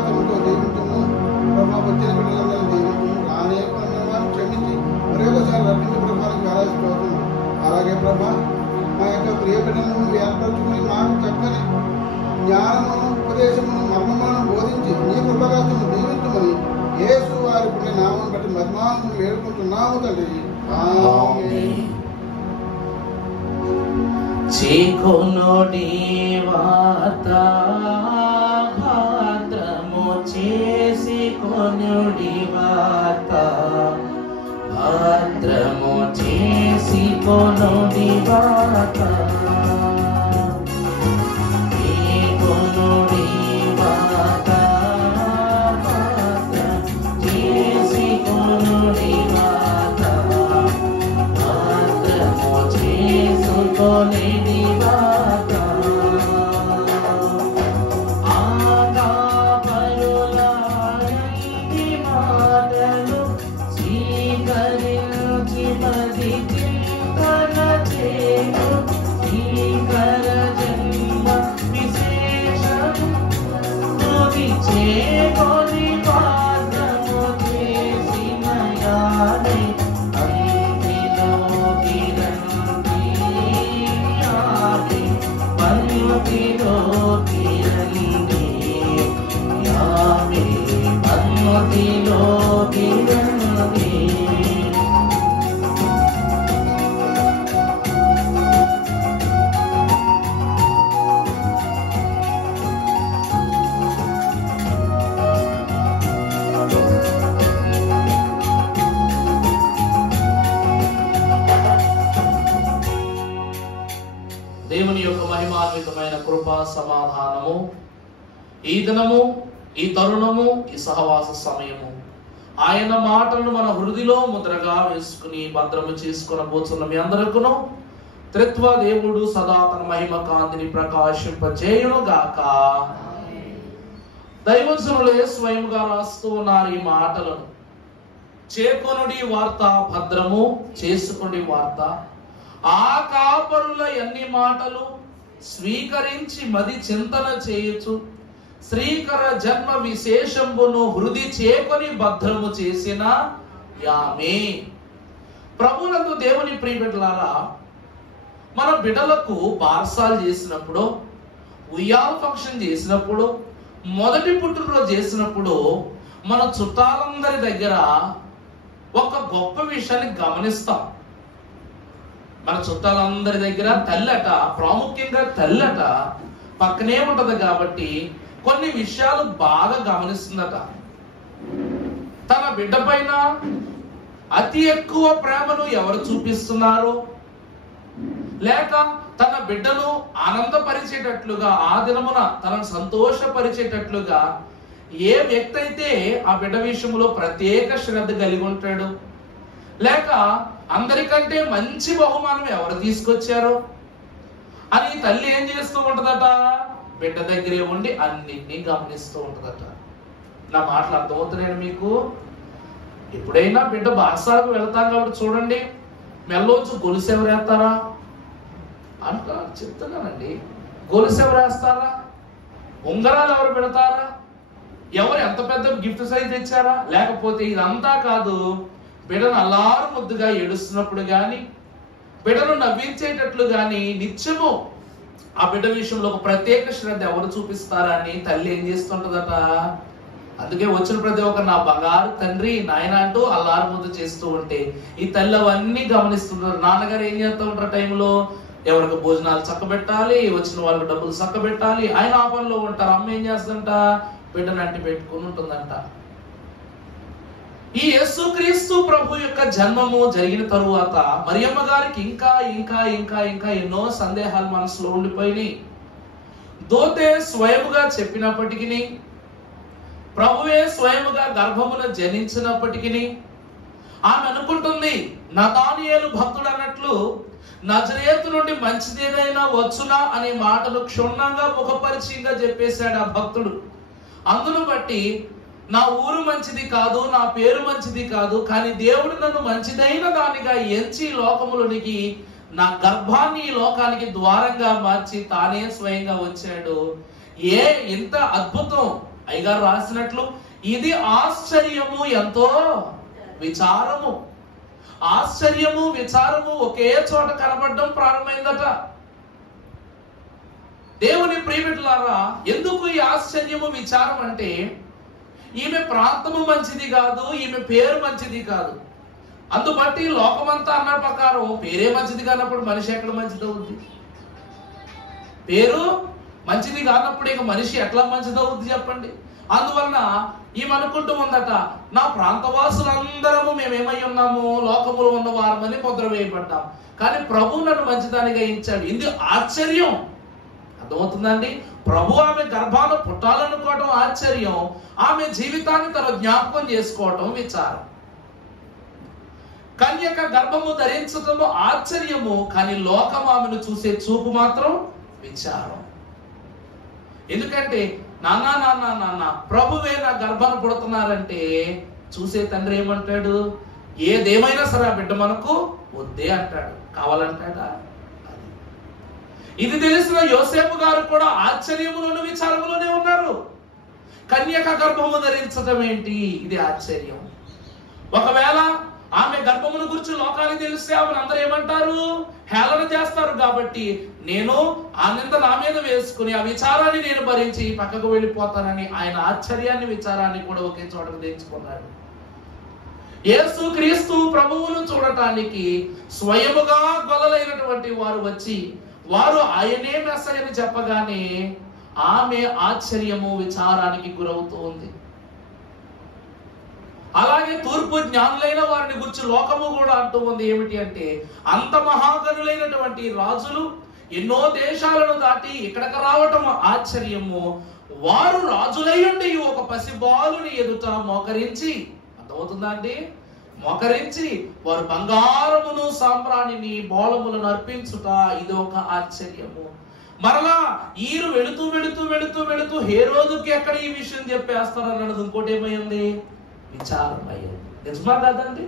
కృపాతనంతో దీవించము ప్రభా. వచ్చిన బిడ్డలందరూ దీవించము. రానే వారిని క్షమించి మరొకసారి రక్షించి ప్రభానికి ఆరాధించవచ్చు. అలాగే ప్రభా మా యొక్క ప్రియ బిడ్డలను ఏర్పరచుకుని మాకు చక్కని జ్ఞానమును ఉపదేశమును మర్మములను బోధించి నీ కృపగాతను దీవించమని యేసు వారి పుణ్య నామం బట్టి మర్మాలను వేడుకుంటున్నాము తండ్రి. ఆమేన్. చేకొనుడి వార్త భద్రము చేసి కొనుడి వార్త భద్రము చేసి కొనుడి వార్త కొనుడి వార్త భద్రము చేసి కొనుడి వార్త భద్రము చేసుకొని దేవుని యొక్క మహిమాన్వితమైన కృపా సమాధానము ఈ దినము, ఈ తరుణము, ఈ సహవాస సమయము ఆయన మాటలను మన హృదిలో ముద్రగా వేసుకుని భద్రము చేసుకుని పోతున్న మీ అందరికను త్రిత్వ దేవుడు సదా తన మహిమ కాంతిని ప్రకాశింపజేయును గాక. దైవజనులే స్వయంగా రాస్తూ ఉన్నారు ఈ మాటలను. చేకొనుడి వార్త భద్రము చేసుకుని వార్త. ఆ కాపరుల ఎన్ని మాటలు స్వీకరించి మది చింతన చేయొచ్చు శ్రీకర జన్మ విశేషంబును హృది చేకొని భద్రము చేసిన యామే. ప్రభునందు దేవుని ప్రియబిడ్డలారా, మన బిడ్డలకు బార్సాలు చేసినప్పుడు, ఉయ్యాల ఫంక్షన్ చేసినప్పుడు, మొదటి పుట్టినరోజు చేసినప్పుడు మన చుట్టాలందరి దగ్గర ఒక గొప్ప విషయాన్ని గమనిస్తాం. మన చుట్టాలందరి దగ్గర తల్లట, ప్రాముఖ్యంగా తల్లట పక్కనే ఉంటది కాబట్టి కొన్ని విషయాలు బాగా గమనిస్తుందట. తన బిడ్డ పైన అతి ఎక్కువ ప్రేమను ఎవరు చూపిస్తున్నారు, లేక తన బిడ్డను ఆనందపరిచేటట్లుగా, ఆ దినమున తనను సంతోషపరిచేటట్లుగా ఏ వ్యక్తి అయితే ఆ బిడ్డ విషయంలో ప్రత్యేక శ్రద్ధ కలిగి ఉంటాడు, లేక అందరికంటే మంచి బహుమానం ఎవరు తీసుకొచ్చారో అని తల్లి ఏం చేస్తూ ఉంటదట, బిడ్డ దగ్గరే ఉండి అన్నింటినీ గమనిస్తూ ఉంటదట. నా మాటలు అర్థమవుతున్నాయి మీకు? ఎప్పుడైనా బిడ్డ బారసాలకు వెళ్తాం కాబట్టి చూడండి, మెల్లోంచి గొలుసు ఎవరు వేస్తారా అంట చెప్తున్నానండి. గొలుసు ఎవరు వేస్తారా, ఉంగరాలు ఎవరు పెడతారా, ఎవరు ఎంత పెద్ద గిఫ్ట్ సైజ్ తెచ్చారా, లేకపోతే ఇదంతా కాదు, బిడ్డను అల్లారు ముద్దుగా ఏడుస్తున్నప్పుడు గాని, బిడ్డను నవ్వించేటట్లు గాని నిత్యము ఆ బిడ్డ విషయంలో ఒక ప్రత్యేక శ్రద్ధ ఎవరు చూపిస్తారా అని తల్లి ఏం చేస్తుంటదట. అందుకే వచ్చిన ప్రతి ఒక్క నా బంగారు తండ్రి నాయన అంటూ అల్లారు ముద్దు చేస్తూ ఉంటే ఈ తల్లి అవన్నీ గమనిస్తుంటారు. నాన్నగారు ఏం చేస్తూ ఉంటారు, టైంలో ఎవరికి భోజనాలు చక్కబెట్టాలి, వచ్చిన వాళ్ళకి డబ్బులు చక్కబెట్టాలి, ఆయన ఆ పనిలో ఉంటారు. అమ్మ ఏం చేస్తుందంట, బిడ్డను అంటి పెట్టుకుని ఉంటుందంట. ఈ యేసుక్రీస్తు ప్రభు యొక్క జన్మము జరిగిన తరువాత మరియమ్మ గారికి ఇంకా ఇంకా ఇంకా ఇంకా ఎన్నో సందేహాలు మనసులో ఉండిపోయినాయి. దోతే స్వయముగా చెప్పినప్పటికీ, ప్రభువే స్వయముగా గర్భమున జనించినప్పటికీ ఆమె అనుకుంటుంది, నతానియేలు భక్తుడు అన్నట్లు నజరేతు నుండి మంచిదేదైనా వచ్చునా అనే మాటలు క్షుణ్ణంగా ముఖపరిచయంగా చెప్పేశాడు ఆ భక్తుడు. అందును బట్టి నా ఊరు మంచిది కాదు, నా పేరు మంచిది కాదు, కానీ దేవుడు నన్ను మంచిదైన దానిగా ఎంచి లోకములోనికి, నా గర్భాన్ని ఈ లోకానికి ద్వారంగా మార్చి తానే స్వయంగా వచ్చాడు. ఇంత అద్భుతం అయ్యగారు రాసినట్లు ఇది ఆశ్చర్యము ఎంతో విచారము. ఆశ్చర్యము విచారము ఒకే చోట కనబడడం ప్రారంభమైందట. దేవుని ప్రియబిడ్డలారా, ఎందుకు ఈ ఆశ్చర్యము విచారం అంటే, ఈమె ప్రాంతము మంచిది కాదు, ఈమె పేరు మంచిది కాదు. అందుబట్టి లోకమంతా అన్న ప్రకారం పేరే మంచిది కానప్పుడు మనిషి ఎక్కడ మంచిది అవుద్ది? పేరు మంచిది కానప్పుడు ఇక మనిషి ఎట్లా మంచిది అవుద్ది చెప్పండి. అందువలన ఈమె అనుకుంటూ ఉందట, నా ప్రాంతవాసులందరము మేమేమై ఉన్నాము, లోకములో ఉన్న వారమని ముద్ర వేయబడ్డాం, కానీ ప్రభు నన్ను మంచిదానిగా ఇచ్చాడు. ఇది ఆశ్చర్యం. అర్థమవుతుందండి? ప్రభు ఆమె గర్భాలు పుట్టాలనుకోవటం ఆశ్చర్యం, ఆమె జీవితాన్ని తన జ్ఞాపకం చేసుకోవటం విచారం. కన్యక గర్భము ధరించటము ఆశ్చర్యము, కానీ లోకం ఆమెను చూసే చూపు మాత్రం విచారం. ఎందుకంటే నానా నాన్న నాన్న ప్రభువే నా గర్భాన్ని పుడుతున్నారంటే చూసే తండ్రి ఏమంటాడు? ఏదేమైనా సరే ఆ బిడ్డ మనకు వద్దే అంటాడు. కావాలంటాడా? ఇది తెలిసిన యోసేపు గారు కూడా ఆశ్చర్యములోను విచారములోనే ఉన్నారు. కన్యక గర్భము ధరించటం ఏంటి? ఇది ఆశ్చర్యం. ఒకవేళ ఆమె గర్భమును గురించి లోకానికి తెలిస్తే ఆమెను అందరూ ఏమంటారు? హేళన చేస్తారు. కాబట్టి నేను ఆ నింద నా మీద వేసుకుని ఆ విచారాన్ని నేను భరించి పక్కకు వెళ్ళిపోతానని ఆయన ఆశ్చర్యాన్ని విచారాన్ని కూడా ఒకే చోటకు తెచ్చుకున్నాడు. యేసు క్రీస్తు ప్రభువును చూడటానికి స్వయముగా గొల్లలైనటువంటి వారు వచ్చి వారు ఆయనే మెస్సయ్యని చెప్పగానే ఆమె ఆశ్చర్యము విచారానికి గురవుతూ ఉంది. అలాగే తూర్పు జ్ఞానులైన వారిని గురించి లోకము కూడా అంటూ ఉంది. ఏమిటి అంటే, అంత మహాగణులైనటువంటి రాజులు ఎన్నో దేశాలను దాటి ఇక్కడికి రావటం ఆశ్చర్యము. వారు రాజులయ్యుండి ఒక పసిబాలుని ఎదుట మోకరించి, అర్థమవుతుందా అండి? మోకరించి వారు బంగారమును సాంబ్రాణిని బోళములను అర్పించుట, ఇది ఒక ఆశ్చర్యము. మరలా ఈరు వెళుతూ వెళుతూ వెళుతూ వెళుతూ హేరోదుకి ఎక్కడ ఈ విషయం చెప్పేస్తారు అన్నది ఇంకోటి ఏమైంది? విచారం అయ్యింది. నిజమా కాదండి?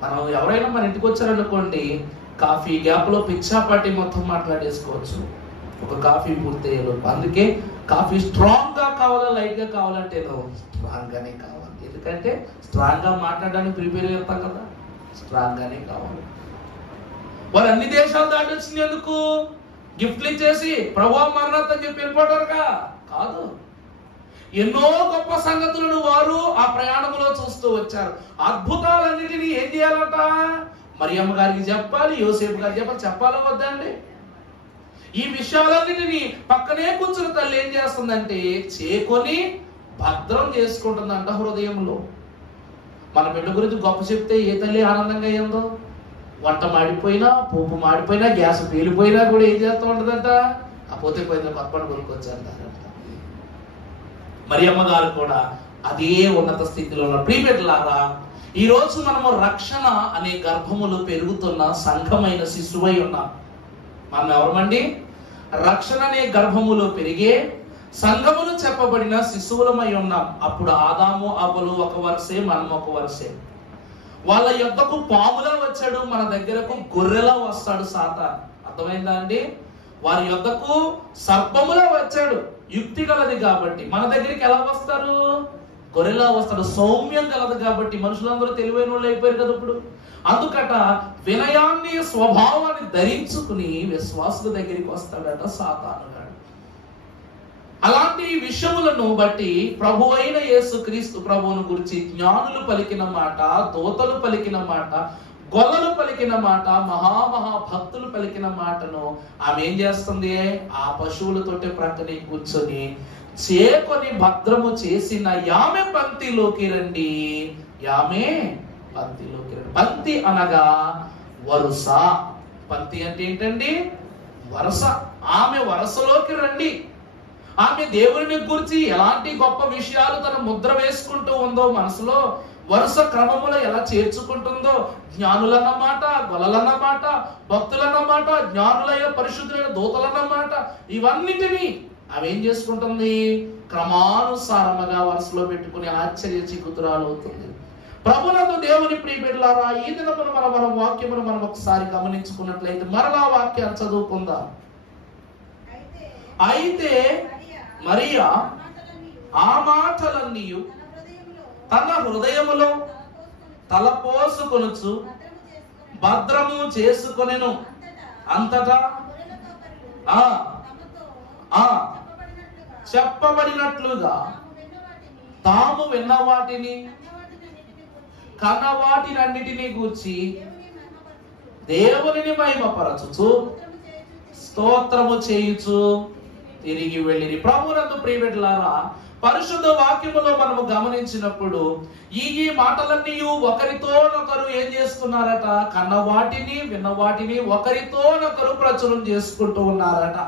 మనం ఎవరైనా మన ఇంటికి వచ్చారనుకోండి, కాఫీ గ్యాప్ లో పిచ్చాపాటి మొత్తం మాట్లాడేసుకోవచ్చు. ఒక కాఫీ పూర్తయ్యేలోపు. అందుకే కాఫీ స్ట్రాంగ్ గా కావాలా లైట్ గా కావాలంటే స్ట్రాంగ్ గానే కావాలి. ఎందుకంటే స్ట్రాంగ్ గా మాట్లాడడానికి ప్రిపేర్ అవుతాం కదా, స్ట్రాంగ్ గానే కావాలి. వారు అన్ని దేశాలు దాటి వచ్చింది ఎందుకు? గిఫ్ట్లు ఇచ్చేసి ప్రభువా మరణాత్ అని చెప్పి వెళ్ళిపోతారుగా? కాదు. ఎన్నో గొప్ప సంగతులను వారు ఆ ప్రయాణంలో చూస్తూ వచ్చారు. అద్భుతాలన్నిటినీ ఏం చేయాలట? మరియమ్మ గారికి చెప్పాలి, యోసేపు గారికి చెప్పాలి. చెప్పాలా వద్దండి? ఈ విషయాలన్నిటినీ పక్కనే కూర్చుని తల్లి ఏం చేస్తుందంటే చేకొని భద్రం చేసుకుంటుందంట హృదయంలో. మన బిడ్డ గురించి గొప్ప చెప్తే ఏ తల్లి ఆనందంగా అయ్యిందో? వంట మాడిపోయినా, పోపు మాడిపోయినా, గ్యాస్ పేలిపోయినా కూడా ఏం చేస్తూ ఉంటుందంట? ఆ పోతే పోయింది కొత్తపడి కొనుక్కొచ్చారంట. మరియమ్మ గారు కూడా అదే ఉన్నత స్థితిలో ఉన్నారు. ప్రియబిడ్డలారా, ఈ రోజు మనము రక్షణ అనే గర్భములు పెరుగుతున్న సంఘమైన శిశువై ఉన్నాం. మనం ఎవరమండి? రక్షణ అనే గర్భములో పెరిగే సంఘములు చెప్పబడిన శిశువులమై ఉన్నాం. అప్పుడు ఆదాము అవ్వలు ఒక వరుసే, మనం ఒక వరుసే. వాళ్ళ యొద్దకు పాములా వచ్చాడు, మన దగ్గరకు గొర్రెలా వస్తాడు సాతాను. అర్థమైందా అండి? వారి యొద్దకు సర్పములా వచ్చాడు, యుక్తి గలది కాబట్టి. మన దగ్గరికి ఎలా వస్తారు? గొర్రెలా వస్తాడు. సౌమ్యం గలదు కాబట్టి. మనుషులందరూ తెలివైన వాళ్ళు అయిపోయారు కదా ఇప్పుడు. అందుకట వినయాన్ని స్వభావాన్ని ధరించుకుని విశ్వాసుల దగ్గరికి వస్తాడట సాతానుగాడు. అలాంటి విషయములను బట్టి ప్రభు అయిన యేసు క్రీస్తు ప్రభువును గురించి జ్ఞానులు పలికిన మాట, దూతలు పలికిన మాట, గొల్లలు పలికిన మాట, మహాభక్తులు పలికిన మాటను ఆమె ఏం చేస్తుంది? ఆ పశువులతోటి ప్రక్కనే కూర్చొని చేకొని భద్రము చేసిన యామె పంక్తిలోకి రండి, యామె పంక్తిలోకి రండి. పంక్తి అనగా వరుస. పంక్తి అంటే ఏంటండి? వరుస. ఆమె వరుసలోకి రండి. ఆమె దేవుని గురించి ఎలాంటి గొప్ప విషయాలు తన ముద్ర వేసుకుంటూ ఉందో మనసులో, వరుస క్రమములో ఎలా చేర్చుకుంటుందో, జ్ఞానులన్నమాట, గొల్లలన్నమాట, భక్తులన్నమాట, జ్ఞానులైన పరిశుద్ధులైన దూతలన్నమాట, ఇవన్నిటినీ అవి ఏం చేసుకుంటుంది? క్రమానుసారముగా వరుసలో పెట్టుకుని ఆశ్చర్య చిక్కుతురాలు అవుతుంది. ప్రభునందు దేవుని ప్రియబిడ్డలారా, ఈ దినమున మన వాక్యమును మనం ఒకసారి గమనించుకున్నట్లయితే మరలా వాక్యాన్ని చదువుకుందాం. అయితే మరియా ఆ మాటలన్నీ తన హృదయములో తలపోసుకొనుచు భద్రము చేసుకొనెను. అంతటా చెప్పబడినట్లుగా తాము విన్న వాటిని కన్న వాటినన్నిటినీ గూర్చి దేవునిని మహిమపరచుచు స్తోత్రము చేయుచు తిరిగి వెళ్ళిరి. ప్రభువునందు ప్రియబిడ్డలారా, పరిశుద్ధ వాక్యములో మనము గమనించినప్పుడు ఈ మాటలన్నీ ఒకరితోనొకరు ఏం చేస్తున్నారట? కన్న వాటిని విన్న వాటిని ఒకరితోనొకరు ప్రచురం చేసుకుంటూ ఉన్నారట.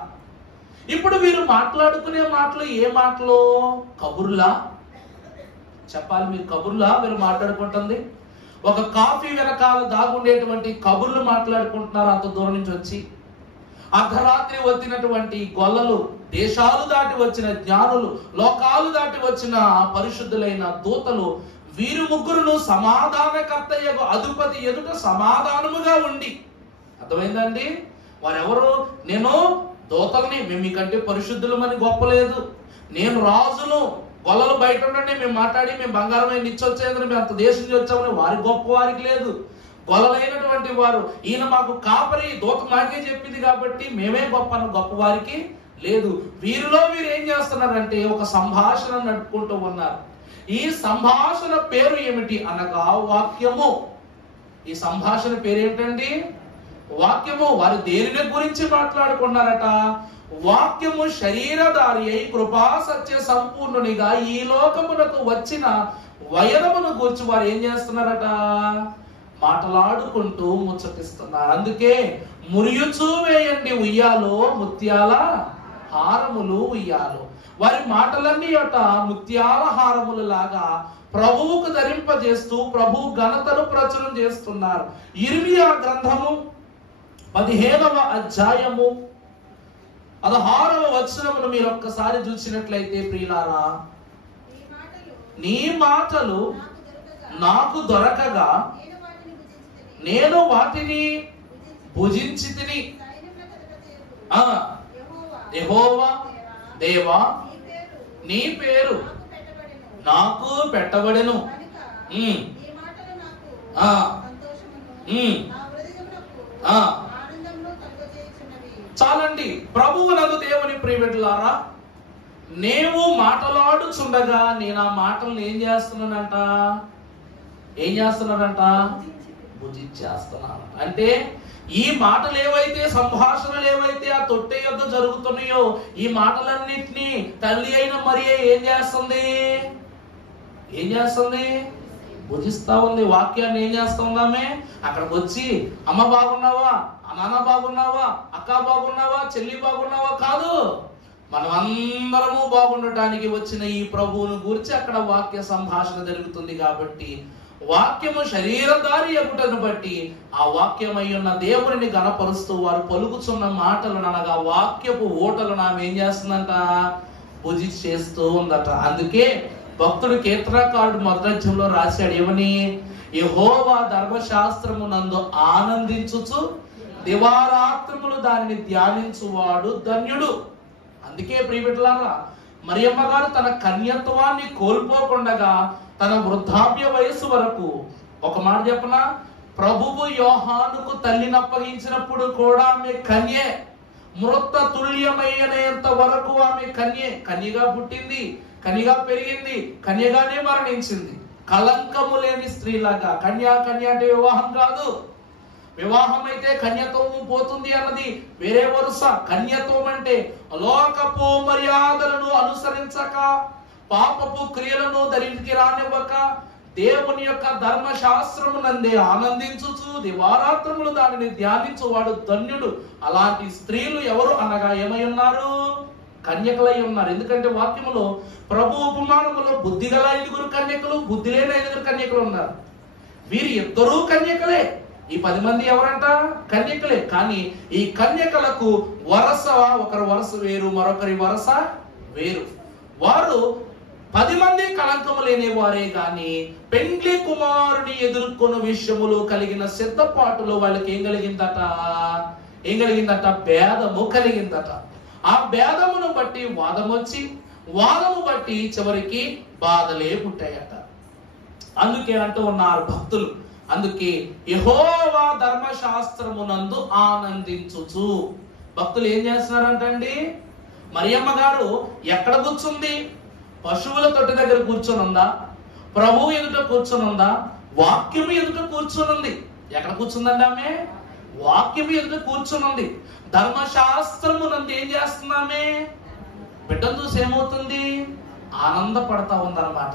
ఇప్పుడు వీరు మాట్లాడుకునే మాటలు ఏ మాటలు? కబుర్లా? చెప్పాలి, మీరు కబుర్లా మీరు మాట్లాడుకుంటుంది? ఒక కాఫీ వెనకాల దాగుండేటువంటి కబుర్లు మాట్లాడుకుంటున్నారు అంత దూరం నుంచి వచ్చి. అర్ధరాత్రి వచ్చినటువంటి గొల్లలు, దేశాలు దాటి వచ్చిన జ్ఞానులు, లోకాలు దాటి వచ్చిన పరిశుద్ధులైన దూతలు, వీరు ముగ్గురును సమాధానకర్త అధిపతి ఎదుట సమాధానముగా ఉండి, అర్థమైందండి? వారెవరు? నేను దూతల్ని, మేము మీకంటే పరిశుద్ధులమని గొప్పలేదు, నేను రాజును, గొల్లలు బయట ఉండండి, మేము మాట్లాడి మేము బంగారమే నిచ్చొచ్చేందుకు మేము అంత దేశం నుంచి వచ్చామని వారి గొప్ప వారికి లేదు. గొల్లలైనటువంటి వారు, ఈయన మాకు కాపరి, దూత మాకే చెప్పింది కాబట్టి మేమే గొప్ప వారికి లేదు. వీరిలో వీరు ఏం చేస్తున్నారంటే ఒక సంభాషణ నడుపుకుంటూ ఉన్నారు. ఈ సంభాషణ పేరు ఏమిటి అనగా వాక్యము. ఈ సంభాషణ పేరు ఏమిటండి? వాక్యము. వారు దేనిని గురించి మాట్లాడుకున్నారట? వాక్యము శరీరధారి అయి కృపా సత్య సంపూర్ణునిగా ఈ లోకమునకు వచ్చిన వయనమును గూర్చి వారు ఏం చేస్తున్నారట? మాట్లాడుకుంటూ ముచ్చటిస్తున్నారు. అందుకే మురియుచూ వేయండి ఉయ్యాలో ముత్యాల హారములు ఉయ్యాలు. వారి మాటలన్నీ అట ముత్యాల హారములు లాగా ప్రభువుకు ధరింపజేస్తూ ప్రభు ఘనతను ప్రచురం చేస్తున్నారు. ఇర్మియా గ్రంథము 15వ అధ్యాయము 16వ వచనమును మీరు ఒక్కసారి చూసినట్లయితే, ప్రియులారా, నీ మాటలు నాకు దొరకగా నేను వాటిని భుజించితిని. యెహోవా దేవా, నీ పేరు నాకు పెట్టబడెను. చాలండి. ప్రభువునందు దేవుని ప్రియబిడ్డలారా, నేను మాట్లాడుచుండగా నేను ఆ మాటలను ఏం చేస్తున్నానంట? భుజించేస్తున్నాను. అంటే ఈ మాటలు ఏవైతే, సంభాషణలు ఏవైతే ఆ తొట్టె యొద్ద జరుగుతున్నాయో, ఈ మాటలన్నిటినీ తల్లి అయిన మరియ ఏం చేస్తుంది? భుజిస్తా ఉంది. వాక్యాన్ని ఏం చేస్తా ఉందామే? అక్కడికి వచ్చి అమ్మ బాగున్నావా, నాన్న బాగున్నావా, అక్క బాగున్నావా, చెల్లి బాగున్నావా కాదు, మనమందరము బాగుండటానికి వచ్చిన ఈ ప్రభువును గురించి అక్కడ వాక్య సంభాషణ జరుగుతుంది. కాబట్టి వాక్యము శరీరధారి అగుటను బట్టి ఆ వాక్యమై ఉన్న దేవుని గణపరుస్తూ వారు పలుకుచున్న మాటలను, అనగా వాక్యపు ఓటలను ఆమె ఏం చేస్తుందంట? భుజి చేస్తూ ఉందట. అందుకే భక్తుడు కీర్తనకారుడు మొదలధ్యంలో రాశాడు ఏమని? యెహోవా ధర్మశాస్త్రము నందు ఆనందించుచు దివారాత్రములు దానిని ధ్యానించువాడు ధన్యుడు. అందుకే ప్రియబిడ్డలారా, మరియమ్మ గారు తన కన్యత్వాన్ని కోల్పోకుండగా తన వృద్ధాప్య వయస్సు వరకు, ఒక మాట చెప్పనా, ప్రభువు యోహానుకు తల్లిని అప్పగించినప్పుడు కూడా ఆమె కన్యే, మృత తుల్యమయ్యేంత వరకు ఆమె కన్యగా పుట్టింది, కన్యగా పెరిగింది, కన్యగానే మరణించింది. కళంకము లేని స్త్రీలాగా. కన్య అంటే వివాహం కాదు. వివాహం అయితే కన్యత్వము పోతుంది అన్నది వేరే వరుస. కన్యత్వం అంటే లోకపు మర్యాదలను అనుసరించక, పాపపు క్రియలను దరికి రానివ్వక, దేవుని యొక్క ధర్మశాస్త్రము నందే ఆనందించుచు దివారాత్రములు దానిని ధ్యానించువాడు ధన్యుడు. అలాంటి స్త్రీలు ఎవరు అనగా ఏమై ఉన్నారు? కన్యకలై ఉన్నారు. ఎందుకంటే వాక్యములో ప్రభు ఉపమానములో బుద్ధి గల 5 కన్యకలు, బుద్ధి లేని 5 కన్యకలు ఉన్నారు. వీరు ఇద్దరూ కన్యకలే. ఈ 10 మంది ఎవరంట? కన్యకలే. కానీ ఈ కన్యకలకు వరస, ఒకరి వరస వేరు, మరొకరి వరస వేరు. వారు 10 మంది కళంకము లేని వారే గాని పెండ్లి కుమారుని ఎదుర్కొన్న విషయములు కలిగిన సిద్ధపాటులో వాళ్ళకి ఏం కలిగిందట? భేదము కలిగిందట. ఆ భేదమును బట్టి వాదం వచ్చి వాదము బట్టి చివరికి బాధలే పుట్టాయట. అందుకే అంటూ ఉన్నారు భక్తులు, అందుకే యెహోవా ధర్మశాస్త్రమునందు ఆనందించుచు. భక్తులు ఏం చేస్తున్నారంటండి? మరియమ్మ గారు ఎక్కడ కూర్చుంది? పశువుల తొట్టి దగ్గర కూర్చొనుందా? ప్రభువు ఎదుట కూర్చొనుందా? వాక్యము ఎదుట కూర్చొనుంది. ఎక్కడ కూర్చుందండి ఆమె? వాక్యము ఎదుట కూర్చొనుంది. ధర్మశాస్త్రమునందు ఏం చేస్తున్నామే? బిడ్డను చూసి ఏమవుతుంది? ఆనందపడతా ఉందన్నమాట.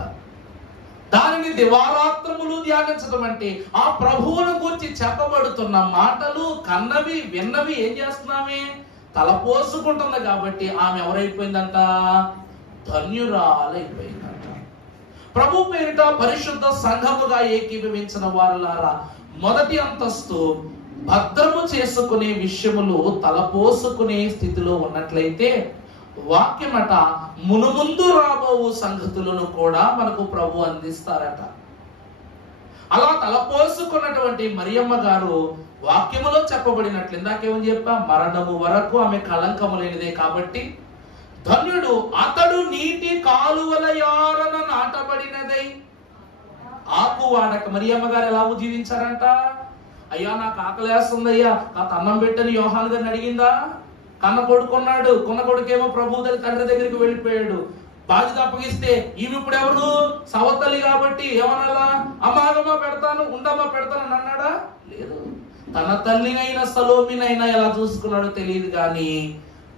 దానిని దివారాత్రములు ధ్యానించడం అంటే ఆ ప్రభువును గురించి చెప్పబడుతున్న మాటలు కన్నవి విన్నవి ఏం చేస్తున్నామే? తలపోసుకుంటుంది. కాబట్టి ఆమె ఎవరైపోయిందంట? ధన్యురాలైపోయిందంట. ప్రభు పేరిట పరిశుద్ధ సంఘముగా ఏకీభవించిన వారులారా, మొదటి అంతస్తు భద్రము చేసుకునే విషయములు తలపోసుకునే స్థితిలో ఉన్నట్లయితే వాక్యమట మునుముందు రాబో సంగతులను కూడా మనకు ప్రభు అందిస్తారట. అలా తలపోసుకున్నటువంటి మరియమ్మ గారు వాక్యములో చెప్పబడినట్లు ఇందాకేమని చెప్పా? మరణము వరకు ఆమె కళంకము లేనిదే కాబట్టి ధన్యుడు అతడు నీటి కాలువల యారన నాటబడినదై ఆకు వాడక. మరియమ్మ గారు ఎలా జీవించారంట? అయ్యా నాకు ఆకలేస్తుందయ్యా, నాకు అన్నం పెట్టని యోహాను గారిని అడిగిందా? కన్న కొడుకున్నాడు, కొన్న కొడుకేమో ప్రభు తండ్రి దగ్గరికి వెళ్ళిపోయాడు. బాధ్యత అప్పగిస్తే ఈమె ఇప్పుడు ఎవరు? సవతల్లి కాబట్టి ఏమన్నా అమ్మాగమ్మా పెడతాను, ఉండమ్మా పెడతాను అన్నాడా? లేదు. తన తల్లినైనా సలోమినైనా ఎలా చూసుకున్నాడో తెలియదు కానీ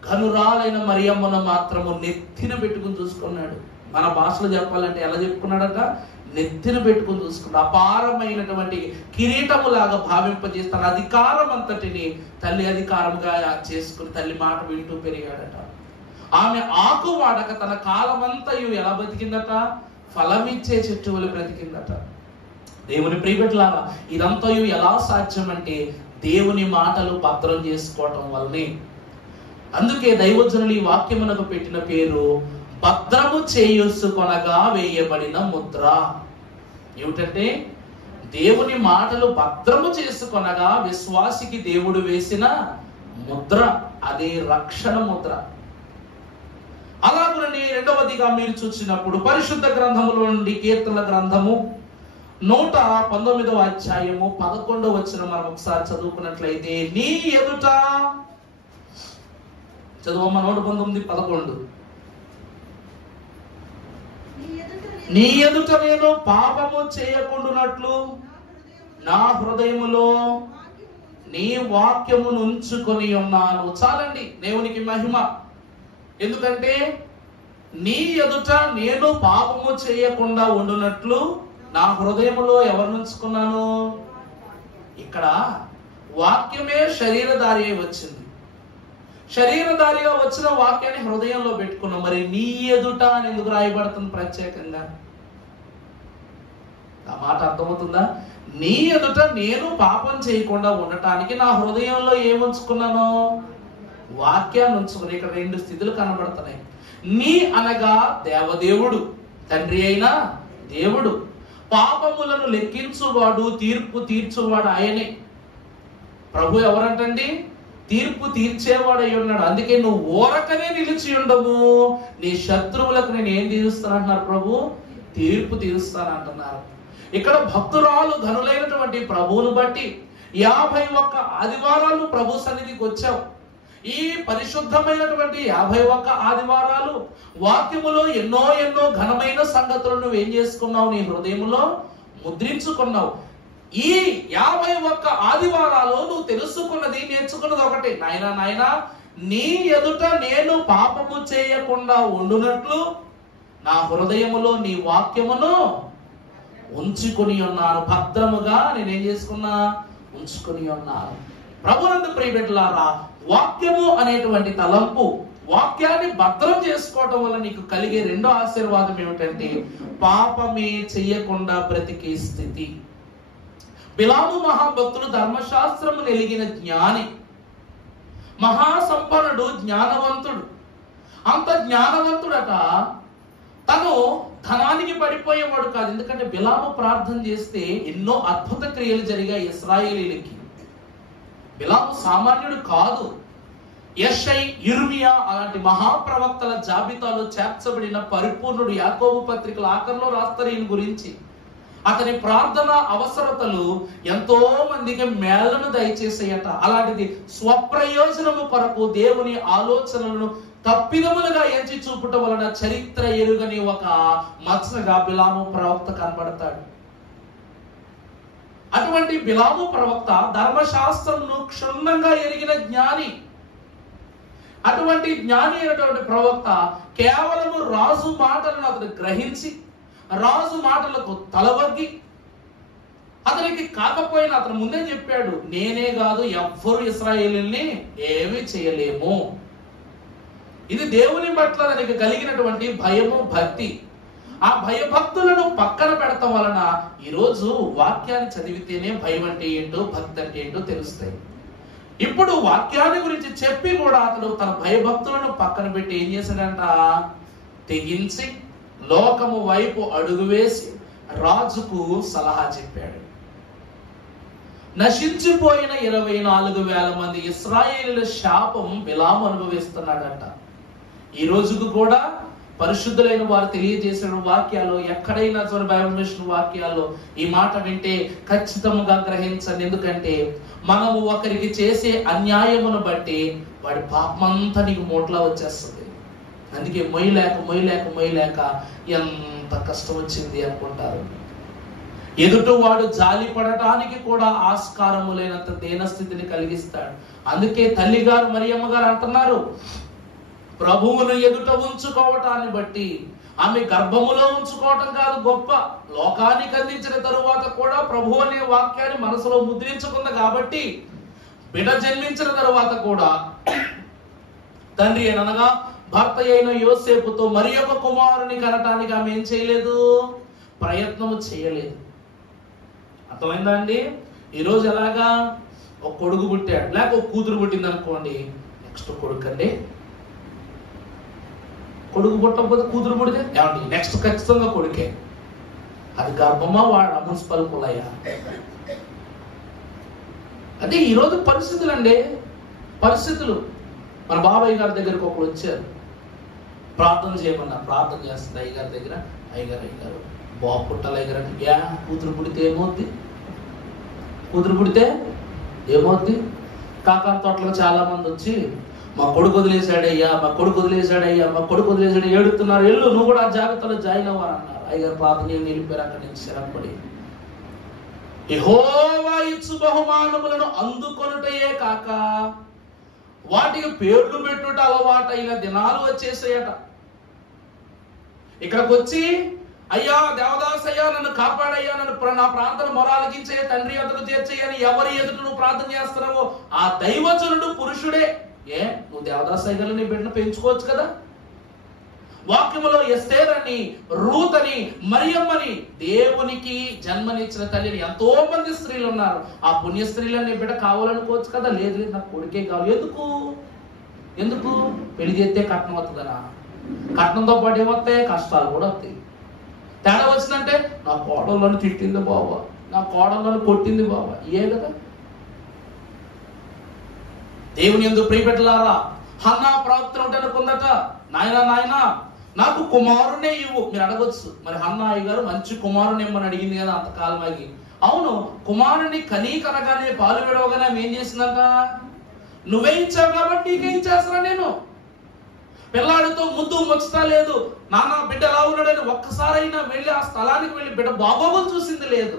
కనురాలైన మరియమ్మను మాత్రము నెత్తిన పెట్టుకుని చూసుకున్నాడు. మన భాషలో చెప్పాలంటే ఎలా చెప్పుకున్నాడట? నెత్తిన పెట్టుకుని చూసుకున్నాడు. అపారమైనటువంటి కిరీటములాగా భావింపజేసి తన అధికారం అంతటిని తల్లి అధికారంగా చేసుకుని తల్లి మాట వింటూ పెరిగాడట. ఆమె ఆకు వాడక తన కాలమంతయు ఎలా బతికిందట? ఫలమిచ్చే చెట్టు వలె బ్రతికిందట. దేవుని ప్రియబిడ్డలారా, ఇదంతయు ఎలా సాధ్యం అంటే దేవుని మాటలు భద్రం చేసుకోవటం వల్లనే. అందుకే దైవజనులు ఈ వాక్యమునకు పెట్టిన పేరు భద్రము చేసుకొనగా వేయబడిన ముద్ర. ఏమిటంటే దేవుని మాటలు భద్రము చేసుకొనగా విశ్వాసికి దేవుడు వేసిన ముద్ర, అదే రక్షణ ముద్ర. అలాగనే రెండవదిగా మీరు చూసినప్పుడు పరిశుద్ధ గ్రంథములో నుండి కీర్తనల గ్రంథము 119వ అధ్యాయము 11వ వచనం మనం ఒకసారి చదువుకున్నట్లయితే, నీ ఎదుట చదువమ్మ 119:11. నీ ఎదుట నేను పాపము చేయకుండునట్లు నా హృదయములో నీ వాక్యమును ఉంచుకొని ఉన్నాను. చాలండి, దేవునికి మహిమ. ఎందుకంటే నీ ఎదుట నేను పాపము చేయకుండా ఉండునట్లు నా హృదయములో ఎవరిని ఉంచుకున్నాను? ఇక్కడ వాక్యమే శరీరధారి అయి వచ్చింది. శరీరధారిగా వచ్చిన వాక్యాన్ని హృదయంలో పెట్టుకున్నాం. మరి నీ ఎదుట అని ఎందుకు రాయబడుతుంది ప్రత్యేకంగా? ఆ మాట అర్థమవుతుందా? నీ ఎదుట నేను పాపం చేయకుండా ఉండటానికి నా హృదయంలో ఏముంచుకున్నాను? వాక్యాన్ని ఉంచుకుని. ఇక్కడ రెండు స్థితులు కనబడుతున్నాయి. నీ అనగా దేవదేవుడు, తండ్రి అయిన దేవుడు. పాపములను లెక్కించువాడు, తీర్పు తీర్చువాడు ఆయనే. ప్రభు ఎవరంటండి? తీర్పు తీర్చేవాడు అయి ఉన్నాడు. అందుకే నువ్వు ఓరకనే నిలిచి ఉండవు, నీ శత్రువులకు నేను ఏం తీరుస్తానంటున్నారు ప్రభు? తీర్పు తీరుస్తానంటున్నారు. ఇక్కడ భక్తురాలు ధనులైనటువంటి ప్రభువును బట్టి 51 ఆదివారాలు ప్రభు సన్నిధికి వచ్చావు. ఈ పరిశుద్ధమైనటువంటి 51 ఆదివారాలు వాక్యములో ఎన్నో ఎన్నో ఘనమైన సంగతులను నువ్వేం చేసుకున్నావు? నీ హృదయములో ముద్రించుకున్నావు. ఈ 51 ఆదివారాలు నువ్వు తెలుసుకున్నది, నేర్చుకున్నది ఒకటి. నాయనా నీ ఎదుట నేను పాపము చేయకుండా ఉండునట్లు నా హృదయములో నీ వాక్యమును ఉంచుకొని ఉన్నాను. భద్రముగా నేనేం చేసుకున్నా? ఉంచుకొని ఉన్నాను. ప్రభునందు ప్రియబిడ్డలారా, వాక్యము అనేటువంటి తలంపు, వాక్యాన్ని భద్రం చేసుకోవటం వల్ల నీకు కలిగే రెండో ఆశీర్వాదం ఏమిటంటే పాపమే చెయ్యకుండా బ్రతికే స్థితి. బిలాము మహాభక్తుడు ధర్మశాస్త్రము నెలిగిన జ్ఞాని, మహాసంపన్నుడు, జ్ఞానవంతుడు. అంత జ్ఞానవంతుడట. తను ధనానికి పడిపోయేవాడు కాదు. ఎందుకంటే బిలాము ప్రార్థన చేస్తే ఎన్నో అద్భుత క్రియలు జరిగాయి ఇశ్రాయేలీలకి. బిలాము సామాన్యుడు కాదు. యెషై, యిర్మీయా అలాంటి మహాప్రవక్తల జాబితాలో చేర్చబడిన పరిపూర్ణుడు యాకోబు పత్రికల ఆఖరిలో రాస్తారు ఈయన గురించి. అతని ప్రార్థన అవసరతలు ఎంతో మందికి మేళ్లను దయచేసేయట. అలాంటిది స్వప్రయోజనము కొరకు దేవుని ఆలోచనలను తప్పిదములుగా ఎంచి చూపుట వలన చరిత్ర ఎరుగని ఒక మత్సగా బిలాము ప్రవక్త కనబడతాడు. అటువంటి బిలాము ప్రవక్త ధర్మశాస్త్రంను క్షుణ్ణంగా ఎరిగిన జ్ఞాని. అటువంటి జ్ఞాని అయినటువంటి ప్రవక్త కేవలము రాజు మాటలను అతను గ్రహించి రాజు మాటలకు తలవగ్గి, అతనికి కాకపోయినా అతను ముందే చెప్పాడు, నేనే కాదు ఎవ్వరు ఇశ్రాయేలుని ఏమీ చేయలేము. ఇది దేవుని పట్ల తనకి కలిగినటువంటి భయము, భక్తి. ఆ భయభక్తులను పక్కన పెడతాం వలన ఈరోజు వాక్యాన్ని చదివితేనే భయం అంటే ఏంటో, భక్తి అంటే ఏంటో తెలుస్తాయి. ఇప్పుడు వాక్యాన్ని గురించి చెప్పి కూడా అతడు తన భయభక్తులను పక్కన పెట్టి ఏం చేశాడంట, తెగించి లోకము వైపు అడుగు వేసి రాజుకు సలహా చెప్పాడు. నశించిపోయిన 24,000 మంది ఇశ్రాయేలీల శాపం బిలాము అనుభవిస్తున్నాడంట. ఈ రోజుకు కూడా పరిశుద్ధులైన వారు తెలియజేసిన వాక్యాల్లో ఎక్కడైనా చూడ బైబిల్ మిషన్ వాక్యాల్లో ఈ మాట వింటే ఖచ్చితంగా గ్రహించండి. ఎందుకంటే మనము ఒకరికి చేసే అన్యాయమును బట్టి వాడి పాపమంతా నీకు మూటలా వచ్చేస్తుంది. అందుకే మొయ్యలేక ఎంత కష్టం వచ్చింది అనుకుంటారు. ఎదుటి వాడు జాలి పడటానికి కూడా ఆస్కారము లేనంత దీనస్థితిని కలిగిస్తాడు. అందుకే తల్లిగారు మరియమ్మ గారు అంటున్నారు, ప్రభువును ఎదుట ఉంచుకోవటాన్ని బట్టి ఆమె గర్భములో ఉంచుకోవటం కాదు గొప్ప, లోకానికి అందించిన తరువాత కూడా ప్రభు అనే వాక్యాన్ని మనసులో ముద్రించుకుంది కాబట్టి బిడ్డ జన్మించిన తరువాత కూడా తండ్రి అనగా భర్త అయిన యోసేపుతో మరి ఒక కుమారుని కనటానికి ఆమె ఏం చేయలేదు, ప్రయత్నము చేయలేదు. అర్థమైందా అండి? ఈరోజు ఎలాగా ఒక కొడుకు పుట్టాడు, లేక ఒక కూతురు పుట్టింది అనుకోండి, నెక్స్ట్ కొడుకు అండి. కొడుకు పుట్టకపోతే కూతురు పుడితే ఏమండి నెక్స్ట్ ఖచ్చితంగా కొడుకే. అది గర్భమా వాడు మున్సిపల్ కులయ్యా. అంటే ఈరోజు పరిస్థితులు అండి, పరిస్థితులు. మన బాబాయ్ గారి దగ్గరకు ఒకరు వచ్చారు, ప్రార్థన చేయమన్నా. ప్రార్థన చేస్తుంది అయ్యగారి దగ్గర. అయ్యగారు బాబు పుట్టాలి అయ్యగారు అంటే, కూతురు పుడితే ఏమవుద్ది, కూతురు పుడితే ఏమవుద్ది. కాకా తోటలకు చాలా మంది వచ్చి మా కొడుకు వదిలేశాడయ్యా, మా కొడుకు వదిలేశాడయ్యా, మా కొడుకు వదిలేశాడు, ఏడుతున్నారు, వెళ్ళు నువ్వు కూడా ఆ జాగ్రత్తలో జాయిన్ అవ్వని అన్నారు. అయ్యగారు ప్రార్థన చేసి వెళ్ళిపోయారు అక్కడి నుంచి స్థిరపడి. యెహోవా ఇచ్చు బహుమానములను అందుకొనుటయే కాక వాటికి పేర్లు పెట్టుట అలవాటైన దినాలు వచ్చేసాయట. ఇక్కడికి వచ్చి అయ్యా దేవదాసయ్యా నన్ను కాపాడయ్యా, నన్ను నా ప్రార్థన మొరాలకించే, తండ్రి ఎదురు చేర్చయ్యని ఎవరి ఎదుట నువ్వు ప్రార్థన చేస్తున్నావో ఆ దైవజనుడు పురుషుడే. నువ్వు దేవదాసయ్య గారు నీ బిడ్డను పెంచుకోవచ్చు కదా. వాక్యములో ఎస్తేర్ అని, రూత్ అని, మరియమ్మని, దేవునికి జన్మనిచ్చిన తల్లిని ఎంతో మంది స్త్రీలు ఉన్నారు. ఆ పుణ్య స్త్రీలని బిడ్డ కావాలనుకోవచ్చు కదా. లేదు నాకు కొడుకే కావాలి. ఎందుకు పెళ్లి చేస్తే కట్నం వస్తుందనా? కట్నంతో పాటు ఏమొస్తాయి, కష్టాలు కూడా వస్తాయి. తేడా వచ్చిందంటే నా కోడళ్ళని తిట్టింది బాబా, నా కోడళ్ళని కొట్టింది బాబా, ఏ కదా. దేవుని యందు ప్రియబిడ్డలారా, హన్నా ప్రవక్త ఉంటే అనుకుందట, నాయనా నాకు కుమారునే ఇవ్వు. మీరు అడగొచ్చు, మరి హన్నా అయ్య గారు మంచి కుమారుని ఇమ్మని అడిగింది కదా అంతకాలం ఆగి. అవును, కుమారుని కనగానే పాలు విడవగానే ఆమె ఏం చేసిందట, నువ్వే ఇచ్చావు కాబట్టి నీకేం చేస్తున్నా నేను. పిల్లాడితో ముద్దు ముచ్చట లేదు, నాన్న బిడ్డ ఎలా ఉన్నాడని ఒక్కసారైనా వెళ్ళి ఆ స్థలానికి వెళ్ళి బిడ్డ బాగోగులు చూసింది లేదు.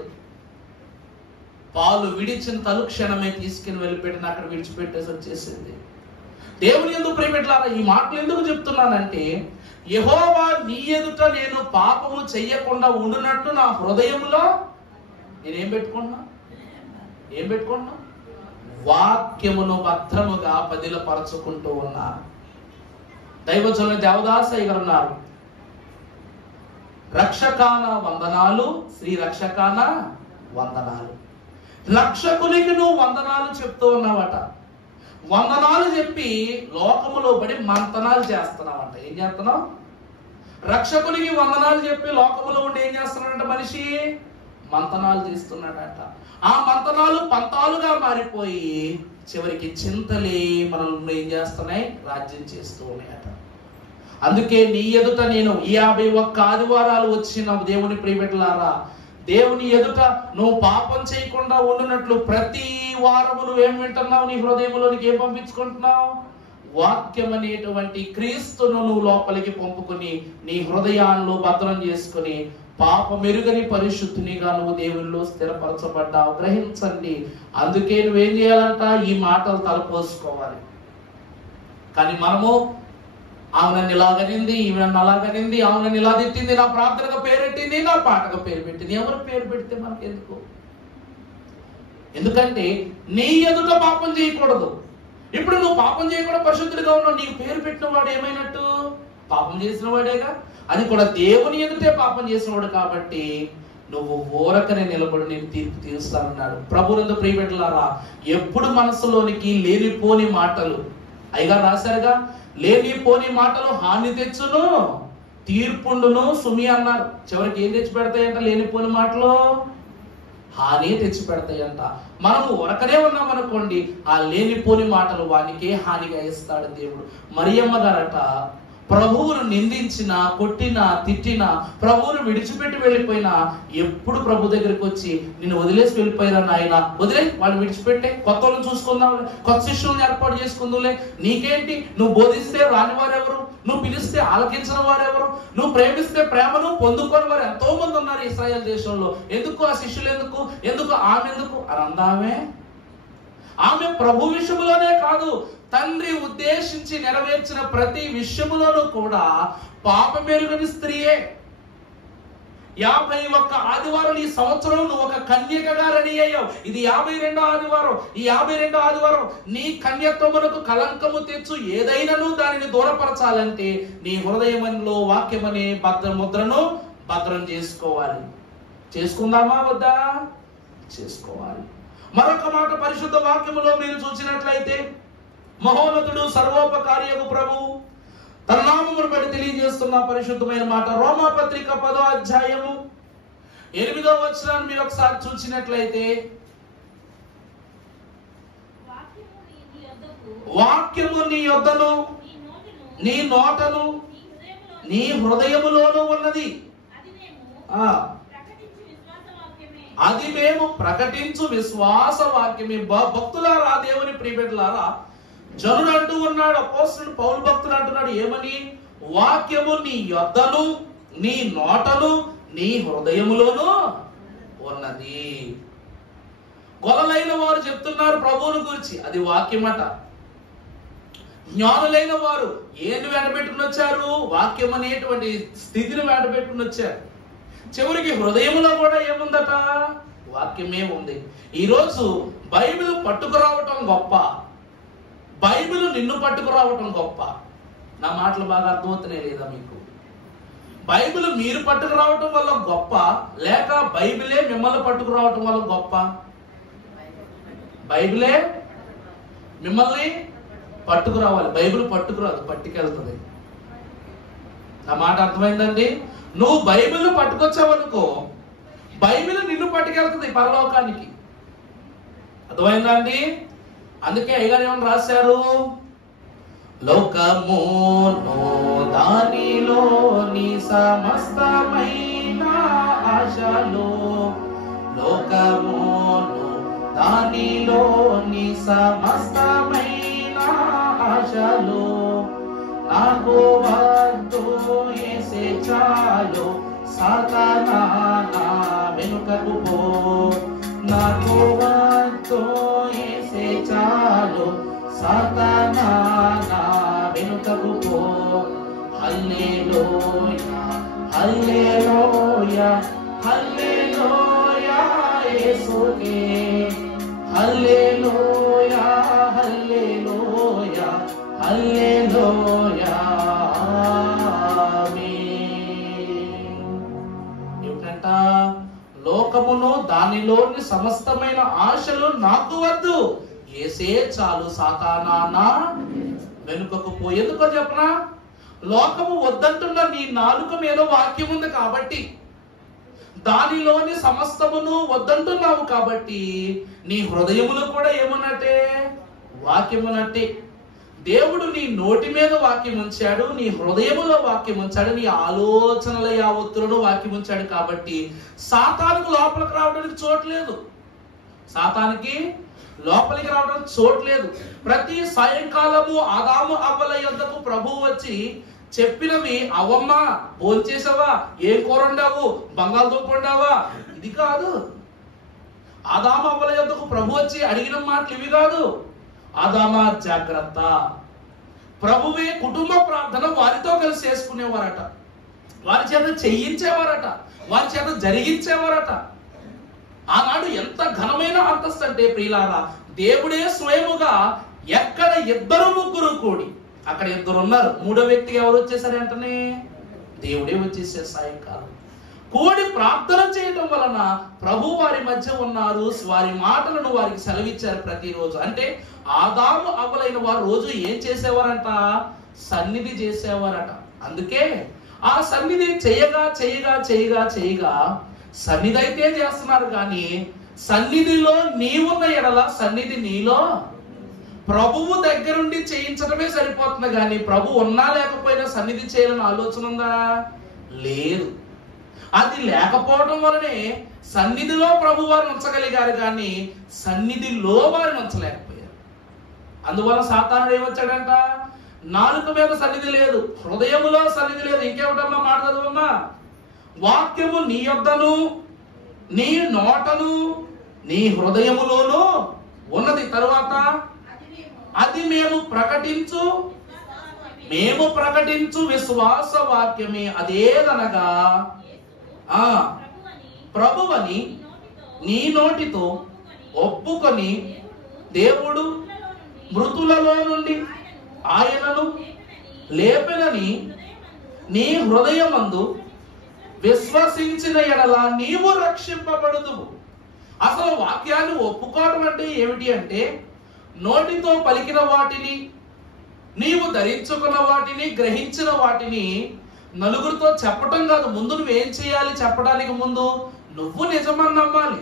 పాలు విడిచిన తలుక్షణమే తీసుకుని వెళ్ళిపెట్టిన అక్కడ విడిచిపెట్టేసి వచ్చేసింది. దేవుని యందు ప్రియబిడ్డలారా, ఈ మాటలు ఎందుకు చెప్తున్నానంటే, యెహోవా నీ ఎదుట నేను పాపము చెయ్యకుండా ఉండునట్టు నా హృదయంలో నేనేం పెట్టుకున్నా, వాక్యమును భద్రముగా పదిలపరచుకుంటూ ఉన్నా. దైవజనులు దేవదాసయ్య గారు ఉన్నారు, రక్షకాన వందనాలు, శ్రీ రక్షకాన వందనాలు. రక్షకునికి నువ్వు వందనాలు చెప్తూ ఉన్నావట. వందనాలు చెప్పి లోకములో పడి మంతనాలు చేస్తున్నావట. ఏం చేస్తున్నావు? రక్షకునికి వందనాలు చెప్పి లోకములో ఉండి ఏం చేస్తున్నాడంట మనిషి? మంతనాలు చేస్తున్నాడట. ఆ మంతనాలు పంతాలుగా మారిపోయి చివరికి చింతలే మనల్ని ఏం చేస్తున్నాయి? రాజ్యం చేస్తూ ఉన్నాయట. అందుకే నీ ఎదుట నేను 51 ఆదివారాలు వచ్చిన దేవుని ప్రియబిడ్డలారా, దేవుని ఎదుట నువ్వు పాపం చేయకుండా ఉండునట్లు ప్రతి వారము నువ్వేం వింటున్నావు? నీ హృదయంలోనికి ఏం పంపించుకుంటున్నావు? వాక్యం అనేటువంటి క్రీస్తును నువ్వు లోపలికి పంపుకొని నీ హృదయాల్లో భద్రం చేసుకుని పాపమెరుగని పరిశుద్ధినిగా నువ్వు దేవుల్లో స్థిరపరచబడ్డావు. గ్రహించండి. అందుకే నువ్వేం చేయాలంట? ఈ మాటలు తలపోసుకోవాలి. కానీ మనము ఆమె నన్ను ఇలాగనింది, ఈమె నన్ను అలాగనింది, ఆమె నన్ను ఇలా తిట్టింది, నా ప్రార్థనకు పేరెట్టింది, నా పాటకు పేరు పెట్టింది. ఎవరు పేరు పెడితే మనకు ఎందుకు? ఎందుకంటే నీ ఎదుట పాపం చేయకూడదు. ఇప్పుడు నువ్వు పాపం చేయకుండా పరిశుద్ధుడిగా ఉన్నావు, నీకు పేరు పెట్టిన వాడు ఏమైనట్టు? పాపం చేసిన వాడేగా. అది కూడా దేవుని ఎదుటే పాపం చేసినవాడు కాబట్టి నువ్వు ఊరకనే నిలబడి నేను తీర్పు తీరుస్తానన్నాడు. ప్రభునందు ప్రియబిడ్డలారా, ఎప్పుడు మనసులోనికి లేనిపోని మాటలు, అయ్యగా రాశారుగా, లేనిపోని మాటలు హాని తెచ్చును తీర్పుండును సుమి అన్నారు. చివరికి ఏం తెచ్చి పెడతాయంట? లేనిపోని మాటలు హాని తెచ్చి పెడతాయంట. మనము ఉరకనే ఉన్నాం అనుకోండి, ఆ లేనిపోని మాటలు వానికే హానిగా ఇస్తాడు దేవుడు. మరియమ్మ గారట ప్రభువును నిందించిన, కొట్టిన, తిట్టిన, ప్రభువును విడిచిపెట్టి వెళ్ళిపోయినా ఎప్పుడు ప్రభు దగ్గరికి వచ్చి నిన్ను వదిలేసి వెళ్ళిపోయినా నాయన, వదిలే వాళ్ళు విడిచిపెట్టే, కొత్త వాళ్ళని చూసుకుందాంలే, కొత్త శిష్యులను ఏర్పాటు చేసుకుందాంలే, నీకేంటి, నువ్వు బోధిస్తే రాని వారెవరు, నువ్వు పిలిస్తే ఆలకించిన వారెవరు, నువ్వు ప్రేమిస్తే ప్రేమను పొందుకొని వారు ఎంతో మంది ఉన్నారు ఇశ్రాయేల్ దేశంలో, ఎందుకు ఆ శిష్యులు ఎందుకు ఆమె ఎందుకు అని అందామే. ఆమె ప్రభు విషయంలోనే కాదు, తండ్రి ఉద్దేశించి నెరవేర్చిన ప్రతి విషయములోనూ కూడా పాపమెరుగని స్త్రీయే. 51 ఆదివారం ఈ సంవత్సరం నువ్వు ఒక కన్యకగా రెడీ అయ్యావు. ఇది 52వ ఆదివారం. ఈ 52వ ఆదివారం నీ కన్యత్వమునకు కలంకము తెచ్చు ఏదైనాను దానిని దూరపరచాలంటే నీ హృదయంలో వాక్యమనే ముద్రను భద్రం చేసుకోవాలి. చేసుకుందామా వద్దా? చేసుకోవాలి. మరొక మాట పరిశుద్ధ వాక్యములో మీరు చూసినట్లయితే, మహోన్నతుడు సర్వోపకారియకు ప్రభు తన నామమును బట్టి తెలియజేస్తున్న పరిశుద్ధమైన మాట రోమాపత్రిక 10వ అధ్యాయము 8వ వచనాన్ని మీరు ఒకసారి చూసినట్లయితే, వాక్యము నీ యొద్దను, నీ నోటను, నీ హృదయములోనూ ఉన్నది, అది మేము ప్రకటించు విశ్వాస వాక్యమే. భక్తులారా, దేవుని ప్రియబిడ్డలారా, జనుడు అంటూ ఉన్నాడు, అపోస్తలుడు పౌలు భక్తుడు అంటున్నాడు ఏమని? వాక్యము నీ యొద్దను, నీ నోటను, నీ హృదయములోనూ ఉన్నది. గొల్లలైన వారు చెప్తున్నారు ప్రభువుని గురించి, అది వాక్యమట. జ్ఞానులైన వారు ఏది వెంటబెట్టుకుని వచ్చారు? వాక్యం అనేటువంటి స్థితిని వెంటబెట్టుకుని వచ్చారు. చివరికి హృదయంలో కూడా ఏముందట? వాక్యమే ఉంది. ఈరోజు బైబిల్ పట్టుకురావటం గొప్ప, బైబిల్ నిన్ను పట్టుకురావటం గొప్ప. నా మాటలు బాగా అర్థమవుతున్నాయి లేదా మీకు? బైబిల్ మీరు పట్టుకురావటం వల్ల గొప్ప, లేక బైబిలే మిమ్మల్ని పట్టుకురావటం వల్ల గొప్ప? బైబిలే మిమ్మల్ని పట్టుకురావాలి, బైబిల్ పట్టుకురాదు, పట్టుకెళ్తుంది. నా మాట అర్థమైందండి? నువ్వు బైబిల్ పట్టుకొచ్చావనుకో, బైబిల్ నిన్ను పట్టుకెళ్తుంది పరలోకానికి. అర్థమైందండి? అందుకే అయ్యగారు ఏమని రాశారు? లోకమును దానిలోని సమస్తమైన ఆశలో, లోకమును దానిలోని సమస్తమైన ఆశలో, నాకు వద్దు యేసే చాలు, సాతానా నా వెనుకకు పో, నాకు వద్దు యేసే చాలు, సాతానా నా వెనుకకు పో. హల్లెలూయా హల్లెలూయా హల్లెలూయా యేసుకే, హల్లెలూయా హల్లెలూయా హల్లెలూయా ఏమిటంట? లోకమును దానిలోని సమస్తమైన ఆశలు నాకు వద్దు, యేసే చాలు, సాతానా నా వెనుకకు పో. ఎందుకో చెప్పనా? లోకము వద్దంటున్న నీ నాలుక మీద వాక్యం ఉంది కాబట్టి, దానిలోని సమస్తమును వద్దంటున్నావు కాబట్టి నీ హృదయములో కూడా ఏమన్నట్టే? వాక్యమునట్టే. దేవుడు నీ నోటి మీద వాక్యం ఉంచాడు, నీ హృదయములో వాక్యం ఉంచాడు, నీ ఆలోచనల యావత్తులను వాక్యం ఉంచాడు. కాబట్టి సాతానుకు లోపలికి రావడానికి చోట్లేదు, సాతానికి లోపలికి రావడానికి చోట్లేదు. ప్రతి సాయంకాలము ఆదాము అవ్వల యొద్దకు ప్రభువు వచ్చి చెప్పినవి, అవమ్మా భోంచేసావా, ఏం కూర వండావు, బంగాళదుంప వండావా, ఇది కాదు. ఆదాము అవ్వల యొద్దకు ప్రభు వచ్చి అడిగిన మాటలు ఇవి కాదు. ఆదామా జాగ్రత్త, ప్రభువే కుటుంబ ప్రార్థన వారితో కలిసి చేసుకునేవారట, వారి చేత చేయించేవారట, వారి చేత జరిగించేవారట. ఆనాడు ఎంత ఘనమైన అంతస్తు అంటే ప్రియులారా, దేవుడే స్వయముగా ఎక్కడ ఇద్దరు ముగ్గురు కూడి, అక్కడ ఇద్దరు ఉన్నారు, మూడో వ్యక్తి ఎవరు వచ్చేసారు వెంటనే దేవుడే వచ్చేసారు. సాయంకాలం కూడి ప్రార్థన చేయడం వలన ప్రభు వారి మధ్య ఉన్నారు, వారి మాటలను వారికి సెలవిచ్చారు ప్రతిరోజు. అంటే ఆదాము అవ్వలైన వారు రోజు ఏం చేసేవారంట, సన్నిధి చేసేవారట. అందుకే ఆ సన్నిధి చేయగా చేయగా చేయగా చేయగా సన్నిధి అయితే చేస్తున్నారు, కానీ సన్నిధిలో నీవున్న ఎడల సన్నిధి నీలో, ప్రభువు దగ్గరుండి చేయించడమే సరిపోతుంది, కానీ ప్రభు ఉన్నా లేకపోయినా సన్నిధి చేయాలని ఆలోచన ఉందా, లేదు. అది లేకపోవడం వలనే సన్నిధిలో ప్రభు వారిని ఉంచగలిగారు, కానీ సన్నిధిలో వారిని ఉంచలేకపోయారు. అందువల్ల సాతానుడు ఏమొచ్చాడంట, నాలుక మీద సన్నిధి లేదు, హృదయములో సన్నిధి లేదు. ఇంకేమిటమ్మా మాట చదువమ్మా, వాక్యము నీ యొద్దను నీ నోటను నీ హృదయములోను ఉన్నది. తరువాత అది మేము ప్రకటించు విశ్వాస వాక్యమే. అదేదనగా ప్రభువని నీ నోటితో ఒప్పుకొని దేవుడు మృతులలో నుండి ఆయనను లేపెనని నీ హృదయమందు విశ్వసించిన ఎడల నీవు రక్షింపబడుదువు. అసలు వాక్యాన్ని ఒప్పుకోవడం అంటే ఏమిటి అంటే, నోటితో పలికిన వాటిని, నీవు ధరించుకున్న వాటిని, గ్రహించిన వాటిని నలుగురితో చెప్పటం కాదు. ముందు నువ్వేం చేయాలి చెప్పడానికి ముందు, నువ్వు నిజమని నమ్మాలి.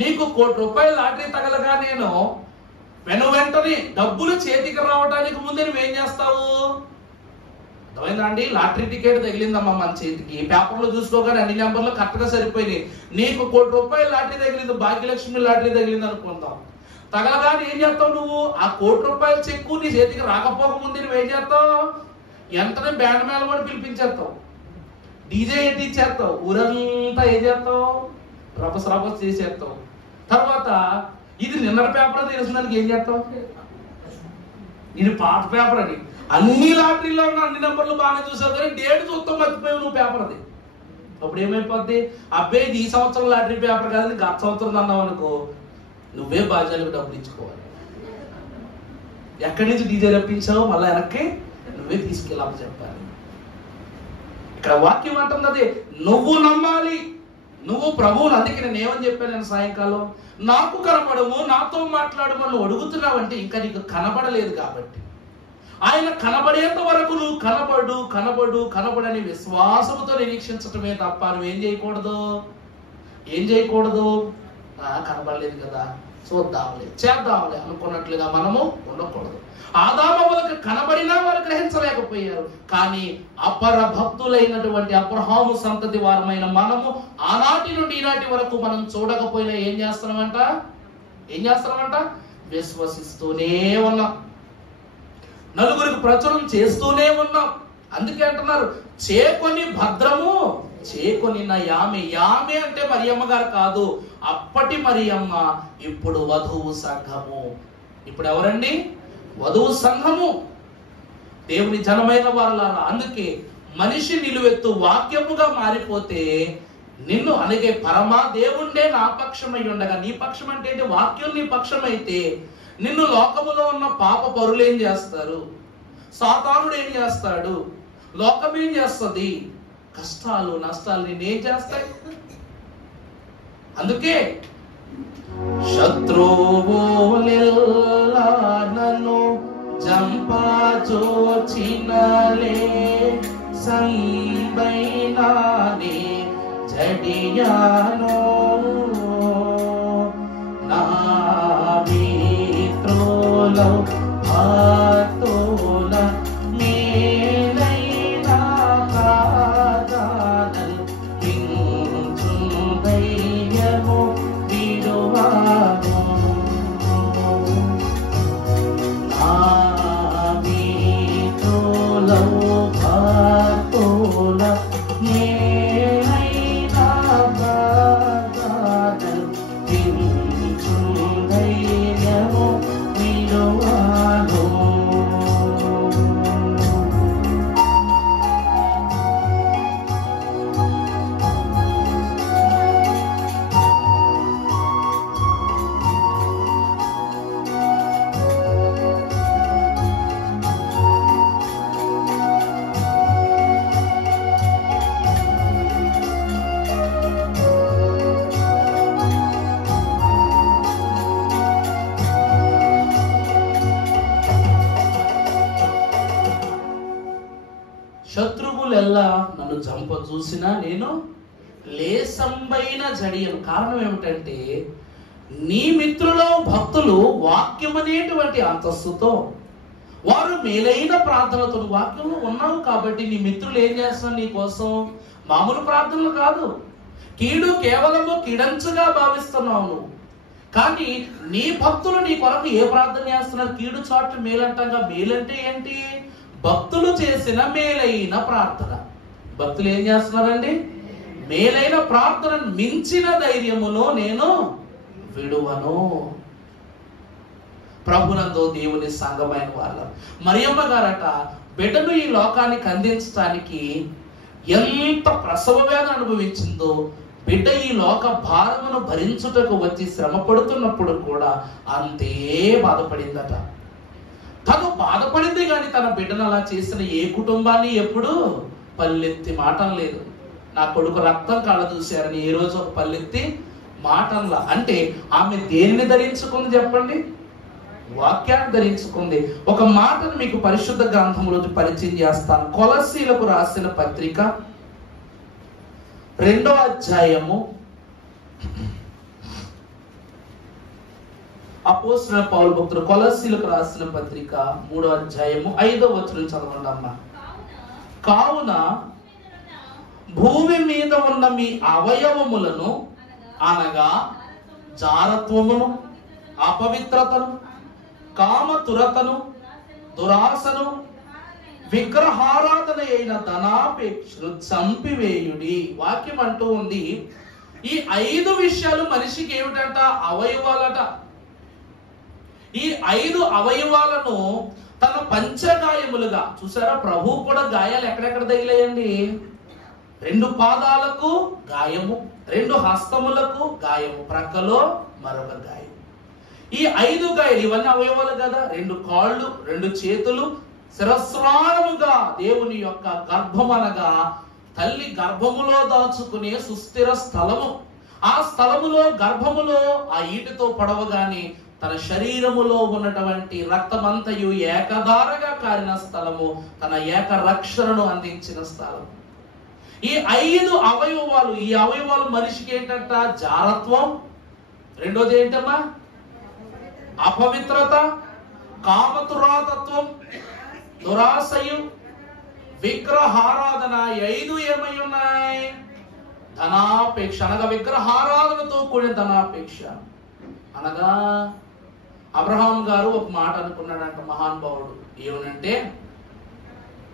నీకు ₹1,00,00,000 లాటరీ తగలగా నేను వెంటనే డబ్బులు చేతికి రావడానికి ముందే నువ్వేం చేస్తావు, అర్థమైందా అండి? లాటరీ టికెట్ తగిలిందమ్మా మన చేతికి, పేపర్లో చూసుకోగానే అన్ని నెంబర్లు కరెక్ట్ గా సరిపోయినాయి. నీకు ₹1,00,00,000 లాటరీ తగిలింది, భాగ్యలక్ష్మి లాటరీ తగిలింది అనుకుంటాం. తగలగానే ఏం చేస్తావు నువ్వు, ఆ ₹1,00,00,000 చెక్కు నీ చేతికి రాకపోక ముందు నువ్వేం చేస్తావు, వెంటనే బ్యాండ్ మేళ కూడా పిలిపించేస్తావు, డీజే ఎట్టిచ్చేస్తావు, ఊరంతా ఏం చేస్తావు, రపస్ చేసేస్తావు. తర్వాత ఇది నిన్నటి పేపర్ తెలిసినందుకు ఏం చేస్తావు, ఇది పాత పేపర్ అని. అన్ని లాటరీలో ఉన్న అన్ని నెంబర్లు బాగానే చూసావు, కానీ డేట్ చూస్తాం మర్చిపోయావు నువ్వు పేపర్ అది. అప్పుడు ఏమైపోద్ది, అబ్బాయి ఇది ఈ సంవత్సరం లాటరీ పేపర్ కాదని గత సంవత్సరం అన్నావు అనుకో, నువ్వే బాధ్యాలకు డబ్బులు ఇచ్చుకోవాలి. ఎక్కడి నుంచి డీజే రప్పించావు మళ్ళీ వెనక్కి నువ్వే తీసుకెళ్ళామని చెప్పాలి. ఇక్కడ వాక్యం అంటుంది అదే, నువ్వు నమ్మాలి, నువ్వు ప్రభువుని. అందుకే నేను ఏమని చెప్పాను, నేను సాయంకాలం నాకు కనపడము, నాతో మాట్లాడము నువ్వు అడుగుతున్నావంటే ఇంకా నీకు కనబడలేదు కాబట్టి. ఆయన కనబడేంత వరకు నువ్వు కనబడని విశ్వాసముతో నిరీక్షించటమే తప్ప నువ్వేం చేయకూడదు. కనబడలేదు కదా, చూద్దాంలే చేద్దాంలే అనుకున్నట్లుగా మనము ఉండకూడదు. ఆదామవులకు కనబడినా వారు గ్రహించలేకపోయారు, కానీ అపర భక్తులైనటువంటి అబ్రహాము సంతతి వారమైన మనము ఆనాటి నుండి ఈనాటి వరకు మనం చూడకపోయినా ఏం చేస్తున్నామంట, విశ్వసిస్తూనే ఉన్నాం, నలుగురికి ప్రచురం చేస్తూనే ఉన్నాం. అందుకే అంటున్నారు, చేకొని భద్రము చేకొనిన యామె అంటే మరియమ్మ గారు కాదు, అప్పటి మరియమ్మ, ఇప్పుడు వధువు సంఘము. ఇప్పుడు ఎవరండి, వధువు సంఘము, దేవుని జనమైన వారులారా. అందుకే మనిషి నిలువెత్తు వాక్యముగా మారిపోతే నిన్ను అనగే పరమా దేవుణ్ణే నా పక్షమై ఉండగా, నీ పక్షం అంటే వాక్యం నీ పక్షమైతే నిన్ను లోకములో ఉన్న పాప పరులు ఏం చేస్తారు, సాతానుడు ఏం చేస్తాడు, లోకం ఏం చేస్తుంది, కష్టాలు నష్టాలు నేనేం చేస్తాయి. అందుకే శత్రువులెల్లా నన్ను చంపచూచినలే సంబైనానే జడియాను, నా మిత్రుల ఆతోల మేలైన ప్రార్థనలు వించు ధైర్యము విడువాను. నా మీతులో ఆతోల మేలైన ప్రార్థనలు వించు ధైర్యము విడువాను. శత్రువులెల్లా నన్ను చంప చూసినా నేను లేసంబైన జడియను. కారణం ఏమిటంటే నీ మిత్రులో భక్తులు వాక్యమనేటువంటి అంతస్తుతో వారు మేలైన ప్రార్థనతో వాక్యంలో ఉన్నావు కాబట్టి నీ మిత్రులు ఏం చేస్తారు నీ కోసం? మామూలు ప్రార్థనలు కాదు, కీడు కేవలము కిడంచుగా భావిస్తున్నావు నువ్వు. కానీ నీ భక్తులు నీ కొరకు ఏ ప్రార్థన చేస్తున్నారు? కీడు చాటు మేలంటంగా. మేలంటే ఏంటి? భక్తులు చేసిన మేలైన ప్రార్థన. భక్తులు ఏం చేస్తున్నారండి? మేలైన ప్రార్థనను మించిన ధైర్యమును నేను విడువను. ప్రభునందు దేవుని సంఘమైన వాళ్ళ మరియమ్మ గారట బిడ్డను ఈ లోకానికి అందించడానికి ఎంత ప్రసవ వేదన అనుభవించిందో, బిడ్డ ఈ లోక భారమును భరించుటకు వచ్చి శ్రమ పడుతున్నప్పుడు కూడా అంతే బాధపడిందట. తను బాధపడింది కానీ తన బిడ్డను అలా చేసిన ఏ కుటుంబాన్ని ఎప్పుడు పల్లెత్తి మాటం లేదు. నా కొడుకు రక్తం కళ్ళ చూశారని ఏ రోజు ఒక పల్లెత్తి మాటంలా. అంటే ఆమె దేనిని ధరించుకుంది చెప్పండి? వాక్యాన్ని ధరించుకుంది. ఒక మాటను మీకు పరిశుద్ధ గ్రంథంలో పరిచయం చేస్తాను. కొలస్సీలకు రాసిన పత్రిక 2వ అధ్యాయము అపోస్తలుడైన పౌలు భక్తుడు కొలస్సీలకు రాసిన పత్రిక 3వ అధ్యాయము 5వ వచనం చదవండి అమ్మా. కావున భూమి మీద ఉన్న మీ అవయవములను అనగా జారత్వమును, అపవిత్రతను, కామతురతను, దురాశను, విగ్రహారాధన అయిన ధనాపేక్షను చంపివేయుడి. వాక్యం అంటూ ఉంది ఈ 5 విషయాలు మనిషికి ఏమిటంట? అవయవాలట. ఈ 5 అవయవాలను తన పంచగాయములుగా చూసారా? ప్రభు కూడా గాయాలు ఎక్కడెక్కడ తగిలాయండి? 2 పాదాలకు గాయము, 2 హస్తములకు గాయము, ప్రక్కలో మరొక గాయం. ఈ 5 గాయాలు ఇవన్నీ అవయవాలు కదా. 2 కాళ్ళు, 2 చేతులు శిరస్రారముగా దేవుని యొక్క గర్భం అనగా తల్లి గర్భములో దాచుకునే సుస్థిర స్థలము. ఆ స్థలములో గర్భములో ఆ ఈటితో పడవగానే తన శరీరములో ఉన్నటువంటి రక్తమంతయు ఏకధారగా కారిన స్థలము, తన ఏక రక్షణను అందించిన స్థలం. ఈ 5 అవయవాలు, ఈ అవయవాలు మనిషికి ఏంటంట? జారత్వం. రెండోది ఏంటమ్మా? అపవిత్రత, కామతురాతత్వం, దురాశయు, విగ్రహారాధన. 5 ఏమై ఉన్నాయి? ధనాపేక్ష అనగా విగ్రహారాధనతో కూడిన ధనాపేక్ష. అనగా అబ్రహాం గారు ఒక మాట అనుకున్నాడంట, మహానుభావుడు. ఏమనంటే,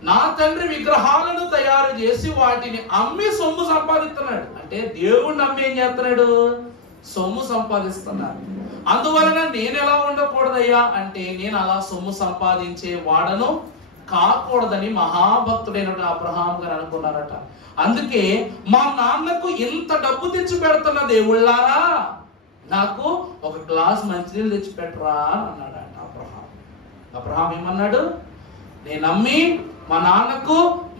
నా తండ్రి విగ్రహాలను తయారు చేసి వాటిని అమ్మి సొమ్ము సంపాదిస్తున్నాడు. అంటే దేవుణ్ణి అమ్మి ఏం చేస్తున్నాడు? సొమ్ము సంపాదిస్తున్నాడు. అందువలన నేను ఎలా ఉండకూడదయ్యా అంటే, నేను అలా సొమ్ము సంపాదించే వాడను కాకూడదని మహాభక్తుడైన అబ్రహాం గారు అనుకున్నారట. అందుకే మా నాన్నకు ఇంత డబ్బు తెచ్చి పెడుతున్న దేవుళ్ళారా, నాకు ఒక గ్లాస్ మంచినీళ్ళు తెచ్చి పెట్టరా అన్నాడంట అబ్రహాం. అబ్రహాం ఏమన్నాడు? నేను నమ్మి మా నాన్నకు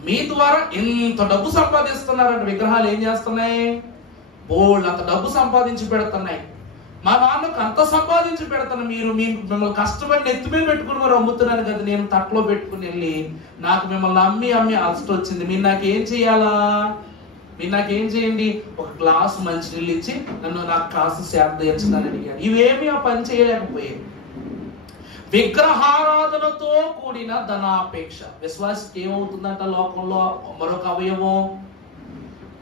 మీ ద్వారా ఇంత డబ్బు సంపాదిస్తున్నారంట. విగ్రహాలు ఏం చేస్తున్నాయి? బోల్డ్ అంత డబ్బు సంపాదించి పెడుతున్నాయి. మా నాన్నకు అంత సంపాదించి పెడతాను, మీరు మిమ్మల్ని కష్టపడి నెత్తి మీద పెట్టుకుని మరి అమ్ముతున్నాను కదా, నేను తట్లో పెట్టుకుని వెళ్ళి నాకు మిమ్మల్ని అమ్మి అలసట వచ్చింది. మీరు నాకేం చేయాలా? మీరు నాకేం చేయండి? ఒక గ్లాసు మంచినీళ్ళు ఇచ్చి నన్ను నాకు కాస్త సేద తీర్చదని అడిగాడు. ఇవేమి ఆ పని చేయలేకపోయాయి. విగ్రహారాధనతో కూడిన ధనాపేక్ష. విశ్వాసకి ఏమవుతుందంట లోకంలో మరొక అవయవం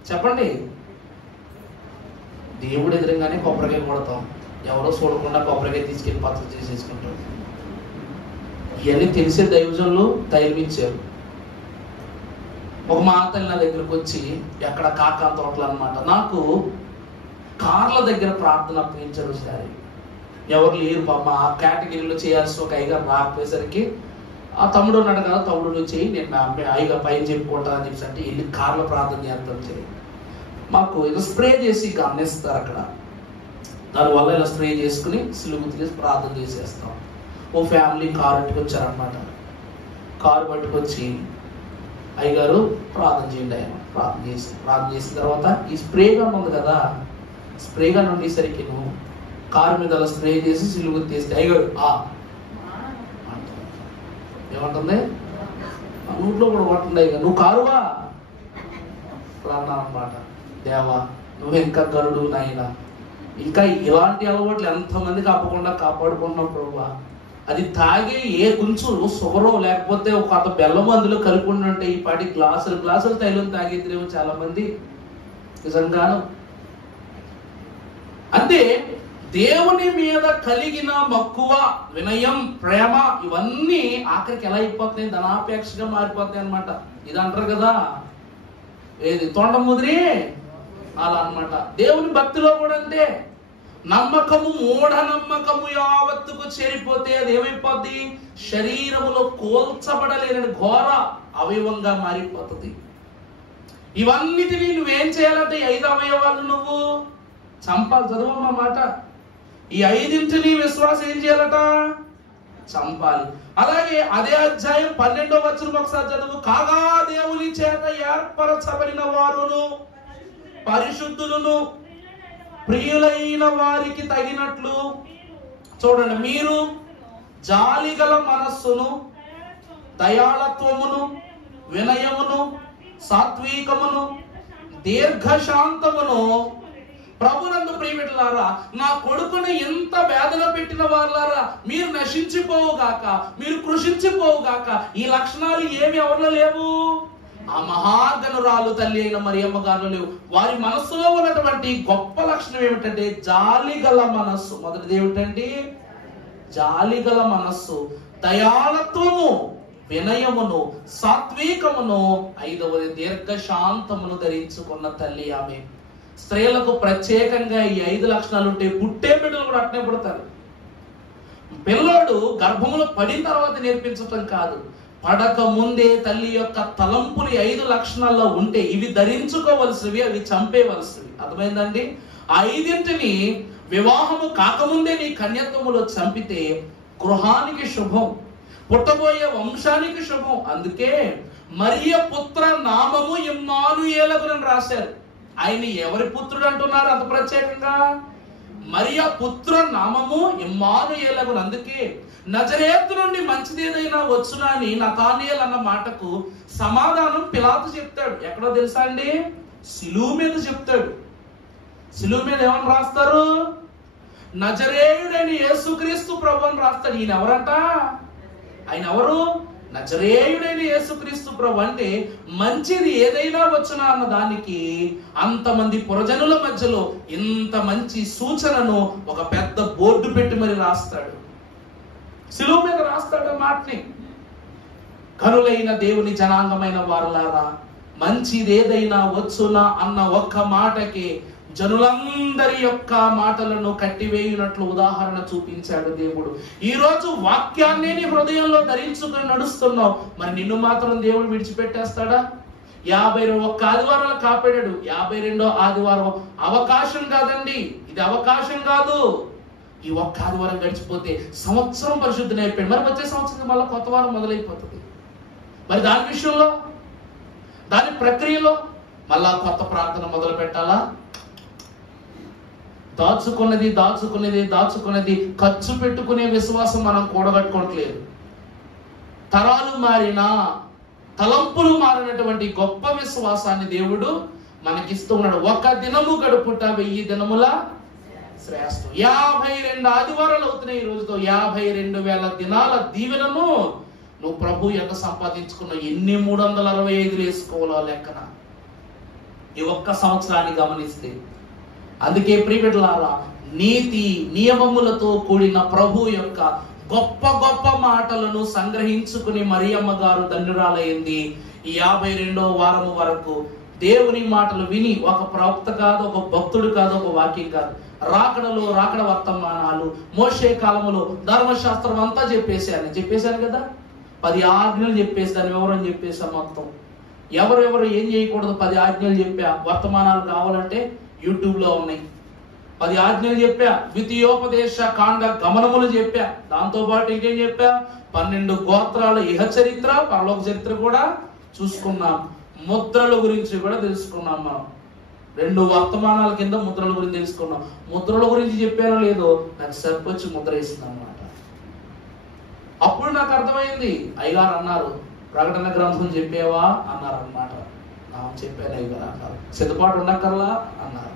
చెప్పండి? దేవుడు ఎదురుగానే కొబ్బరికాయ కొడతాం, ఎవరో చూడకుండా కొబ్బరికాయ తీసుకెళ్లి పచ్చడి చేసేసుకుంటాం. ఇవన్నీ తెలిసే దైవజనులు ధైర్యించారు. ఒక మాతల్లి నా దగ్గరకు వచ్చి, ఎక్కడ కాకా తోటలు అనమాట, నాకు కార్ల దగ్గర ప్రార్థన అప్పగించారు సారి. ఎవరు లేరు పాప, ఆ కేటగిరీలో చేయాల్సిన ఒక అయ్యగారు రాకపోయేసరికి ఆ తమ్ముడు ఉన్నాడు కదా, తమ్ముడు చేయి, నేను అయ్యగారు పైన చెప్పుకుంటాను అని చెప్పి అంటే వెళ్ళి కార్లో ప్రార్థన చేస్తాను చేయి. మాకు ఇలా స్ప్రే చేసి గమనిస్తారు అక్కడ, దానివల్ల ఇలా స్ప్రే చేసుకుని సిలుగు తీసి ప్రార్థన చేసేస్తాం. ఓ ఫ్యామిలీ కారు పట్టుకొచ్చారనమాట. కారు పట్టుకొచ్చి అయ్యగారు ప్రార్థన చేయండి, ఆయన ప్రార్థన చేసిన తర్వాత ఈ స్ప్రే గన్ ఉంది కదా, స్ప్రే గన్ ఉండేసరికి నువ్వు కారు మీద అలా స్ప్రే చేసి సిలుగు తీస్తే అయ్యగారు ఏమంటుంది, నోట్లో కూడా పడుతుంది అయ్యగారు, నువ్వు కారువా అన్నమాట. దేవా నువ్వు ఇంకా గరుడు నాయన, ఇంకా ఇలాంటి అలవాట్లు ఎంతమందికి అప్పకుండా కాపాడుకుంటున్నావు ప్రభువా. అది తాగే ఏ కొంచెం షుగరో లేకపోతే ఒక అంత బెల్లం అందులో కలుపుకుంటుంటే ఈ పాటి గ్లాసులు తైలం తాగేదిలేమో చాలా మంది నిజంగాను. అంటే దేవుని మీద కలిగిన మక్కువ, వినయం, ప్రేమ ఇవన్నీ ఆఖరికి ఎలా అయిపోతాయి, ధనాపేక్షగా మారిపోతాయి అనమాట. ఇది అంటారు కదా, ఏది తొండ ముదిరి అలా అనమాట. దేవుని భక్తిలో కూడా అంతే. నమ్మకము, మూఢనమ్మకము యావత్తుకు చేరిపోతే అది ఏమైపోద్ది, శరీరములో కోల్చబడలేని ఘోర అవయవంగా మారిపోతుంది. ఇవన్నిటినీ నువ్వేం చేయాలంటే 5 అవయవాలు నువ్వు చంపాలి. చదువమ్మా మాట. ఈ 5 విశ్వాసం ఏం చేయాలట, చంపాలి. అలాగే అదే అధ్యాయం 12వ వచనం ఒకసారి చదువు. కాగా దేవుని చేత ఏర్పరచబడిన వారును పరిశుద్ధులను ప్రియులైన వారికి తగినట్లు చూడండి, మీరు జాలిగల మనస్సును, దయాళత్వమును, వినయమును, సాత్వికమును, దీర్ఘశాంతమును ప్రభునందు ప్రియమిట్లారా, నా కొడుకుని ఎంత వేదన పెట్టిన వాళ్ళారా, మీరు నశించిపోవుగాక, మీరు కృషించిపోవుగాక. ఈ లక్షణాలు ఏమి ఎవరిలో లేవు, ఆ మహాగణురాలు తల్లి అయిన మరియమ్మ గారు లేవు. వారి మనస్సులో ఉన్నటువంటి గొప్ప లక్షణం ఏమిటంటే జాలిగల మనస్సు. మొదటిది ఏమిటండి, జాలిగల మనస్సు, దయాళత్వము, వినయమును, సాత్వికమును, 5వది దీర్ఘశాంతమును ధరించుకున్న తల్లి ఆమె. స్త్రీలకు ప్రత్యేకంగా ఈ 5 లక్షణాలు ఉంటే పుట్టే బిడ్డలు కూడా అట్నే పుడతారు. పిల్లోడు గర్భములో పడిన తర్వాత నేర్పించటం కాదు, పడక ముందే తల్లి యొక్క తలంపులు 5 లక్షణాల్లో ఉంటే ఇవి ధరించుకోవలసినవి, అవి చంపేవలసినవి. అర్థమైందండి? ఆ 5 వివాహము కాకముందే నీ కన్యత్వములో చంపితే గృహానికి శుభం, పుట్టబోయే వంశానికి శుభం. అందుకే మరియ పుత్ర నామము ఇమ్మానుయేలగునని రాశారు. ఆయన ఎవరి పుత్రుడు అంటున్నారు అంత ప్రత్యేకంగా? మరియ పుత్ర నామము ఇమ్మానుయేలగును. అందుకే నజరేతు నుండి మంచిది ఏదైనా వచ్చునా అని నతానియేలు అన్న మాటకు సమాధానం పిలాతు చెప్తాడు. ఎక్కడో తెలుసా అండి? సిలువ మీద చెప్తాడు. సిలువ మీద ఏమని రాస్తారు? నజరేయుడైన యేసుక్రీస్తు ప్రభు అని రాస్తాడు. ఈయన ఎవరంట? ఆయన ఎవరు? నజరేయుడైన యేసుక్రీస్తు ప్రభు. అంటే మంచిది ఏదైనా వచ్చునా అన్న దానికి అంతమంది పురజనుల మధ్యలో ఇంత మంచి సూచనను ఒక పెద్ద బోర్డు పెట్టి మరి రాస్తాడు. సిలువ మీద రాస్తాడు మాటని. కనులైన దేవుని జనాంగమైన వారలారా, మంచిది ఏదైనా వచ్చునా అన్న ఒక్క మాటకి జనులందరి యొక్క మాటలను కట్టివేయునట్లు ఉదాహరణ చూపించాడు దేవుడు. ఈ రోజు వాక్యాన్ని నీ హృదయంలో ధరించుకుని నడుస్తున్నావు, మరి నిన్ను మాత్రం దేవుడు విడిచిపెట్టేస్తాడా? 51 ఆదివారాలు కాపాడాడు. 52వ ఆదివారం అవకాశం కాదండి, ఇది అవకాశం కాదు. ఈ ఒక్క ఆదివారం గడిచిపోతే సంవత్సరం పరిశుద్ధి అయిపోయాడు. మరి వచ్చే సంవత్సరం మళ్ళీ కొత్త వారం మొదలైపోతుంది. మరి దాని విషయంలో, దాని ప్రక్రియలో మళ్ళా కొత్త ప్రార్థన మొదలు పెట్టాలా? దాచుకున్నది ఖర్చు పెట్టుకునే విశ్వాసం మనం కూడగట్టుకోవట్లేదు. తరాలు మారినా, తలంపులు మారినటువంటి గొప్ప విశ్వాసాన్ని దేవుడు మనకిస్తూ ఉన్నాడు. 1 దినము గడుపుట 1000 దినముల శ్రేష్టం. 52 ఆదివారాలు అవుతున్నాయి ఈ రోజుతో. 52,000 దినాల దీవెనను నువ్వు ప్రభు ఎంత సంపాదించుకున్నావు? ఎన్ని 365 వేసుకోవాలో లెక్కన ఈ ఒక్క సంవత్సరాన్ని గమనిస్తే. అందుకే ప్రియబిడ్డలారా, నీతి నియమములతో కూడిన ప్రభు యొక్క గొప్ప గొప్ప మాటలను సంగ్రహించుకుని మరియమ్మ గారు ధన్యురాలైంది. ఈ 52వ వారము వరకు దేవుని మాటలు విని, ఒక ప్రవక్త కాదు, ఒక భక్తుడు కాదు, ఒక వాక్యం కాదు, రాకడ వర్తమానాలు, మోషే కాలములో ధర్మశాస్త్రం అంతా చెప్పేశాను కదా. 10 ఆజ్ఞలు చెప్పేసి దాని వివరం చెప్పేశాను మొత్తం. ఎవరెవరు ఏం చేయకూడదు 10 ఆజ్ఞలు చెప్పా. వర్తమానాలు కావాలంటే యూట్యూబ్ లో ఉన్నాయి. 10 ఆజ్ఞలు చెప్పా, ద్వితీయోపదేశ కాండ గమనములు చెప్పా. దాంతో పాటు ఇంకేం చెప్పా? 12 గోత్రాల ఇహ చరిత్ర, పరలోక చరిత్ర కూడా చూసుకున్నాం. ముద్రల గురించి కూడా తెలుసుకున్నాం. మనం 2 వర్తమానాల కింద ముద్రల గురించి తెలుసుకున్నాం. ముద్రల గురించి చెప్పానో లేదో నాకు సరిపొచ్చి ముద్ర వేసింది అన్నమాట. అప్పుడు నాకు అర్థమైంది. అయ్యగారు అన్నారు, ప్రకటన గ్రంథం చెప్పేవా అన్నారు అన్నమాట. చెప్పాను అయ్యగారు అన్నారు. సిద్ధపాటు ఉండక్కర్లా అన్నారు.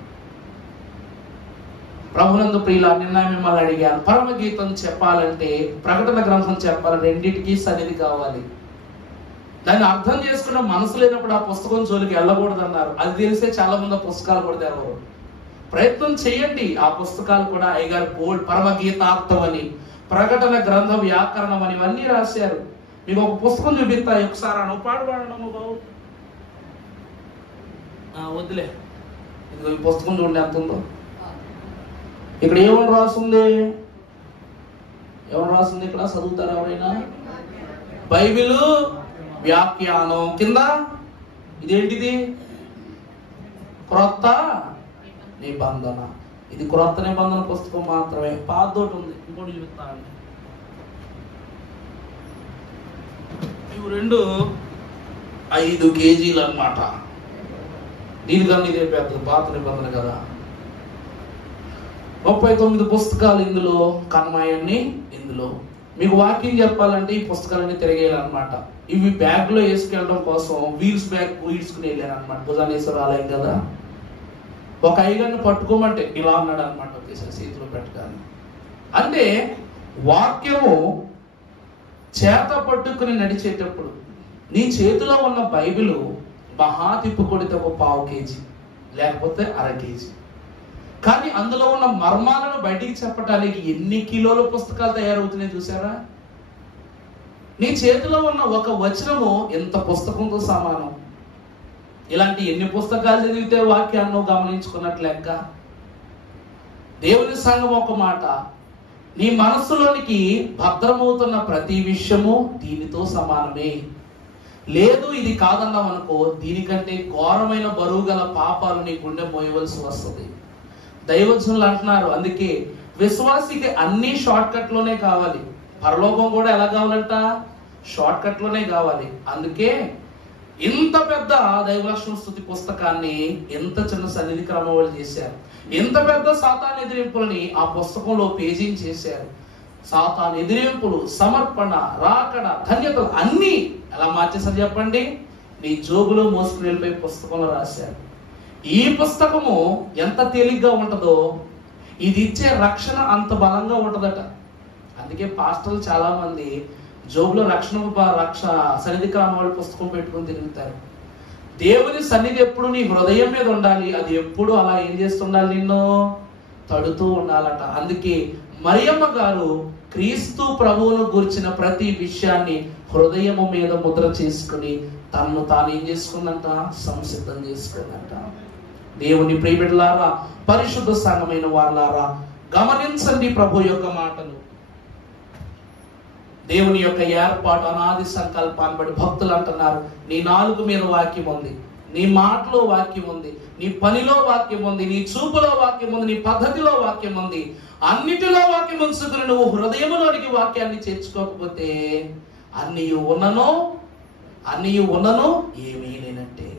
ప్రభునందు ప్రియుల, నిన్న మిమ్మల్ని అడిగాను, పరమగీతం చెప్పాలంటే ప్రకటన గ్రంథం చెప్పాలి, రెండింటికి సన్నిధి కావాలి. దాన్ని అర్థం చేసుకున్న మనసు లేనప్పుడు ఆ పుస్తకం జోలికి వెళ్ళకూడదు అన్నారు. అది తెలిసే చాలా మంది పుస్తకాలు కూడా తెరవరు. ప్రయత్నం చేయండి. ఆ పుస్తకాలు కూడా అయ్యగారు బోల్డ్ పరమగీతార్థం అని, ప్రకటన గ్రంథ వ్యాకరణం అని ఇవన్నీ రాశారు. మీకు ఒక పుస్తకం చూపిస్తా, ఒకసారి నువ్వు పాడడం బాబు. వద్దులే, ఇదిగో ఈ పుస్తకం చూడండి ఎంత ఉందో. ఇక్కడ ఏమని రాస్తుంది? ఇక్కడ చదువుతారు ఎవరైనా? బైబిల్ వ్యాఖ్యానం కింద ఇదేంటిది? క్రొత్త నిబంధన. ఇది క్రొత్త నిబంధన పుస్తకం మాత్రమే. పాతోటి ఉంది, ఇంకోటి చూపిస్తానండి. ఇవి 2 5 కేజీలు అన్నమాట. దీనికన్నా ఇదే పెద్ద పాత నిబంధన కదా. 39 పుస్తకాలు ఇందులో, కన్మాయన్ని ఇందులో. మీకు వాక్యం చెప్పాలంటే ఈ పుస్తకాలన్నీ తిరిగేయాలన్నమాట. ఇవి బ్యాగ్ లో వేసుకెళ్ళడం కోసం వీల్స్ బ్యాగ్ ఈడ్చుకుని వెళ్ళాను అనమాట. భుజానేశ్వర ఆలయం కదా. ఒక అయ్యగారిని పట్టుకోమంటే ఇలా అన్నాడు అనమాట, ఒకేసారి చేతిలో పెట్టగానే. అంటే వాక్యము చేత పట్టుకుని నడిచేటప్పుడు నీ చేతిలో ఉన్న బైబిల్ మహా తిప్పుకొడితే ఒక 1/4 కేజీ లేకపోతే 1/2 కేజీ. కానీ అందులో ఉన్న మర్మాలను బయటికి చెప్పడానికి ఎన్ని కిలోల పుస్తకాలు తయారవుతున్నాయి చూసారా? నీ చేతిలో ఉన్న ఒక వచనము ఎంత పుస్తకంతో సమానం. ఇలాంటి ఎన్ని పుస్తకాలు చదివితే వాక్యాన్ని గమనించుకున్నట్లు లెక్క. దేవుని సంఘం ఒక మాట, నీ మనస్సులోనికి భద్రమవుతున్న ప్రతి విషయము దీనితో సమానమే. లేదు ఇది కాదన్నాం అనుకో, దీనికంటే ఘోరమైన బరువు గల పాపాలు నీ గుండె మోయవలసి వస్తుంది. దైవజనులు అంటున్నారు, అందుకే విశ్వాసికి అన్ని షార్ట్ కట్ లోనే కావాలి. పరలోకం కూడా ఎలా కావాలంట? షార్ట్ కట్ లోనే కావాలి. అందుకే ఇంత పెద్ద దైవలక్షణ స్తుతి పుస్తకాన్ని ఎంత చిన్న సన్నిధి క్రమం చేశారు. ఎంత పెద్ద సాతాను ఎదిరింపులని ఆ పుస్తకంలో పేజీని చేశారు. సాతాను ఎదిరింపులు, సమర్పణ, రాకడ, ధన్యతలు అన్ని ఎలా మార్చేసారు చెప్పండి? నీ జోబులో మోసుకుని వెళ్ళిపోయి పుస్తకంలో రాశారు. ఈ పుస్తకము ఎంత తేలిగ్గా ఉంటుందో ఇది ఇచ్చే రక్షణ అంత బలంగా ఉంటుందట. అందుకే పాస్టర్లు చాలా మంది జోబులో రక్ష సన్నిధి క్రమాల పుస్తకం పెట్టుకుని తిరుగుతారు. దేవుని సన్నిధి ఎప్పుడు నీ హృదయం మీద ఉండాలి. అది ఎప్పుడు అలా ఏం చేస్తుండాలి? నిన్ను తడుతూ ఉండాలట. అందుకే మరియమ్మ గారు క్రీస్తు ప్రభువును గురించిన ప్రతి విషయాన్ని హృదయము మీద ముద్ర చేసుకుని తనను తాను ఏం చేసుకుందంట? సంసిద్ధం చేసుకుందంట. దేవుని ప్రియబిడ్డలారా, పరిశుద్ధ సంఘమైన వారలారా, గమనించండి ప్రభు యొక్క మాటలు. దేవుని యొక్క ఏర్పాటు అనాది సంకల్పాన్ని బట్టి భక్తులు అంటున్నారు, నీ నాలుగు మీద వాక్యం ఉంది, నీ మాటలో వాక్యం ఉంది, నీ పనిలో వాక్యం ఉంది, నీ చూపులో వాక్యం ఉంది, నీ పద్ధతిలో వాక్యం ఉంది. అన్నిటిలో వాక్యం ఉంచుకుని నువ్వు హృదయంలోనికి వాక్యాన్ని చేర్చుకోకపోతే అన్నీ ఉన్నను ఏమీ లేనట్టే.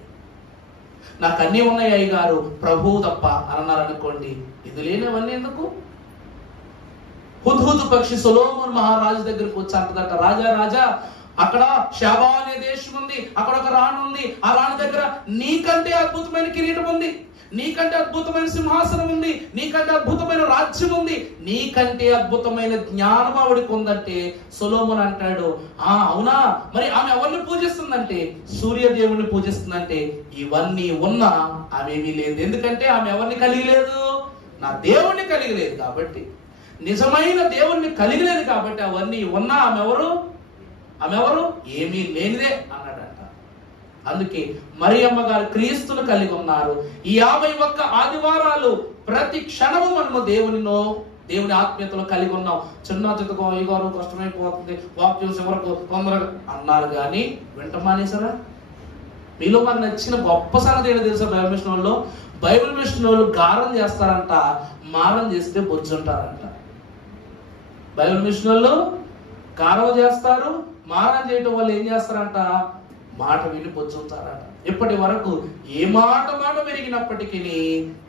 నాకు అన్నీ ఉన్నాయి అయ్యగారు, ప్రభువు తప్ప అన్నారు అనుకోండి, ఇది లేనివన్నీ ఎందుకు? హుద్హుద్ పక్షి సొలొమోను మహారాజు దగ్గరకు వచ్చి అంటదట, రాజా రాజా అక్కడ షాబా అనే దేశం ఉంది, అక్కడ ఒక రాణి ఉంది, ఆ రాణి దగ్గర నీకంటే అద్భుతమైన కిరీటం ఉంది, నీకంటే అద్భుతమైన సింహాసనం ఉంది, నీకంటే అద్భుతమైన రాజ్యం ఉంది, నీకంటే అద్భుతమైన జ్ఞానం ఆవిడికి ఉందంటే సొలొమోను అంటాడు, అవునా, మరి ఆమె ఎవరిని పూజిస్తుందంటే సూర్యదేవుని పూజిస్తుందంటే ఇవన్నీ ఉన్నా ఆమె ఏమీ లేదు. ఎందుకంటే ఆమె ఎవరిని కలిగి లేదు? నా దేవుణ్ణి కలిగి లేదు కాబట్టి, నిజమైన దేవుణ్ణి కలిగలేదు కాబట్టి అవన్నీ ఉన్నా ఆమె ఎవరు? ఏమీ లేనిదే అన్నాడంట. అందుకే మరియమ్మ గారు క్రీస్తును కలిగి ఉన్నారు. ఈ 51 ఆదివారాలు ప్రతి క్షణము మనము దేవుని ఆత్మీయతలో కలిగి ఉన్నాం. చిన్న చిత్తకో ఈ గారు కష్టమైపోతుంది, వాక్యం చివరకు తొందరగా అన్నారు కానీ వెంట మానేశారా? మీలో మనకు నచ్చిన గొప్ప సంగతి ఏంటో తెలుసా? బైబిల్ మిషన్ వాళ్ళు గారం చేస్తారంట, మారం చేస్తే బొజ్జుంటారంట. బైబిల్ మిషన్ వాళ్ళు గారం చేస్తారు, మారం చేయటం వల్ల ఏం చేస్తారంట? మాట విని బొజ్జుంటారంట. ఇప్పటి వరకు ఏ మాట పెరిగినప్పటికీ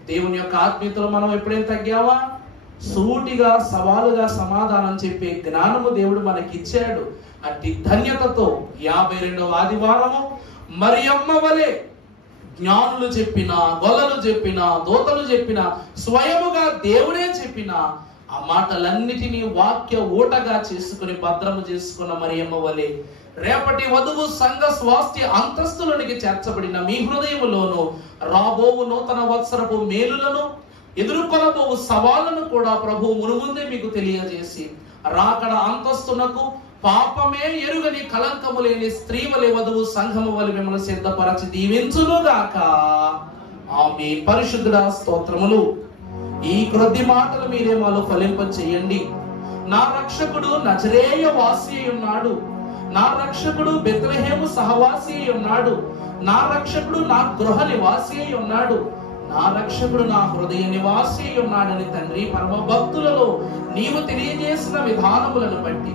దేవుని యొక్క ఆత్మీయతలో మనం ఎప్పుడైనా తగ్గావా? సూటిగా సవాలుగా సమాధానం చెప్పే జ్ఞానము దేవుడు మనకిచ్చాడు. అట్టి ధన్యతతో 52వ ఆదివారము మరియమ్మ వలె జ్ఞానులు చెప్పిన, గొల్లలు చెప్పిన, దూతలు చెప్పిన, స్వయముగా దేవుడే చెప్పిన ఆ మాటలన్నిటినీ వాక్య ఊటగా చేసుకుని భద్రము చేసుకున్న మరియమ్మ వలె రేపటి వధువు సంఘ స్వాస్థ్య అంతస్తులోనికి చేర్చబడిన మీ హృదయములోను రాబోవు నూతన వత్సరపు మేలులను, ఎదుర్కొనబోవు సవాళ్లను కూడా ప్రభువు మునుముందే మీకు తెలియజేసి రాకడ అంతస్తునకు పాపమే ఎరుగని కలంకము లేని స్త్రీ వలె వధువు సంఘము వలె మిమ్మల్ని సిద్ధపరచి దీవించునుగాక. ఆమేన్. పరిశుద్ధుడా స్తోత్రములు. ఈ క్రొద్ది మాటలు మీరేమాలో ఫలింప చేయండి. నా రక్షకుడు నజరేయ వాసి అయి ఉన్నాడు, నా రక్షకుడు బెత్లెహేము సహవాసి అయి ఉన్నాడు, నా రక్షకుడు నా గృహ నివాసి అయి ఉన్నాడు, నా రక్షకుడు నా హృదయ నివాసి అయి ఉన్నాడని తండ్రి పరమ భక్తులలో నీవు తెలియజేసిన విధానములను బట్టి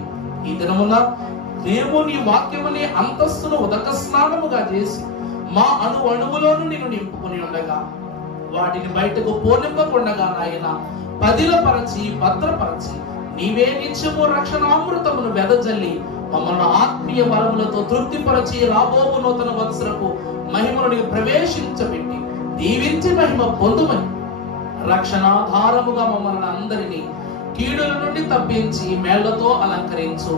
ఈ దినమున మేము నీ వాక్యమనే అంతస్తును ఉదక స్నానముగా చేసి మా అణువులోను నిన్ను నింపుకొని ఉండగా వాటిని బయటకు పోనివ్వకుండగా నాయన పదిలపరచి భద్రపరచి నీవే నిత్యము రక్షణామృతమును వెదజల్లి మమ్మల్ని ఆత్మీయ బలములతో తృప్తిపరచి రాబోవు నూతన వత్సరపు మహిమను ప్రవేశించబెట్టి దీవించి మహిమ పొందుమని రక్షణాధారముగా మమ్మల్ని అందరినీ కీడుల నుండి తప్పించి మేళ్లతో అలంకరించు.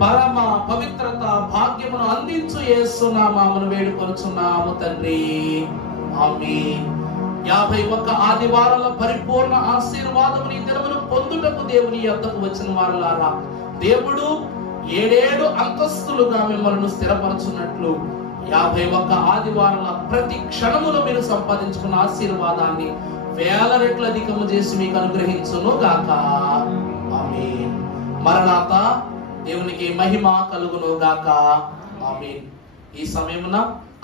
పరమ పవిత్రత భాగ్యమును అందించు యేసు నామమున వేడుకొనుచున్నాము తండ్రి. ఆమేన్. 51 ఆదివారాల పరిపూర్ణ ఆశీర్వాదము నీ దినమును పొందుటకు దేవుని యొద్దకు వచ్చిన వారలారా, దేవుడు 7 అంతస్తులుగా మిమ్మల్ని స్థిరపరచున్నట్లు 51 ఆదివారాల ప్రతి క్షణములో మీరు సంపాదించుకున్న ఆశీర్వాదాన్ని వేల రెట్లు అధికము చేసి మీకు అనుగ్రహించును గాక. ఆమేన్. మరణాత. దేవునికి మహిమ కలుగును గాక. ఆమేన్. ఈ సమయమున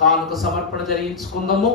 కానుక సమర్పణ జరిగించుకుందాము.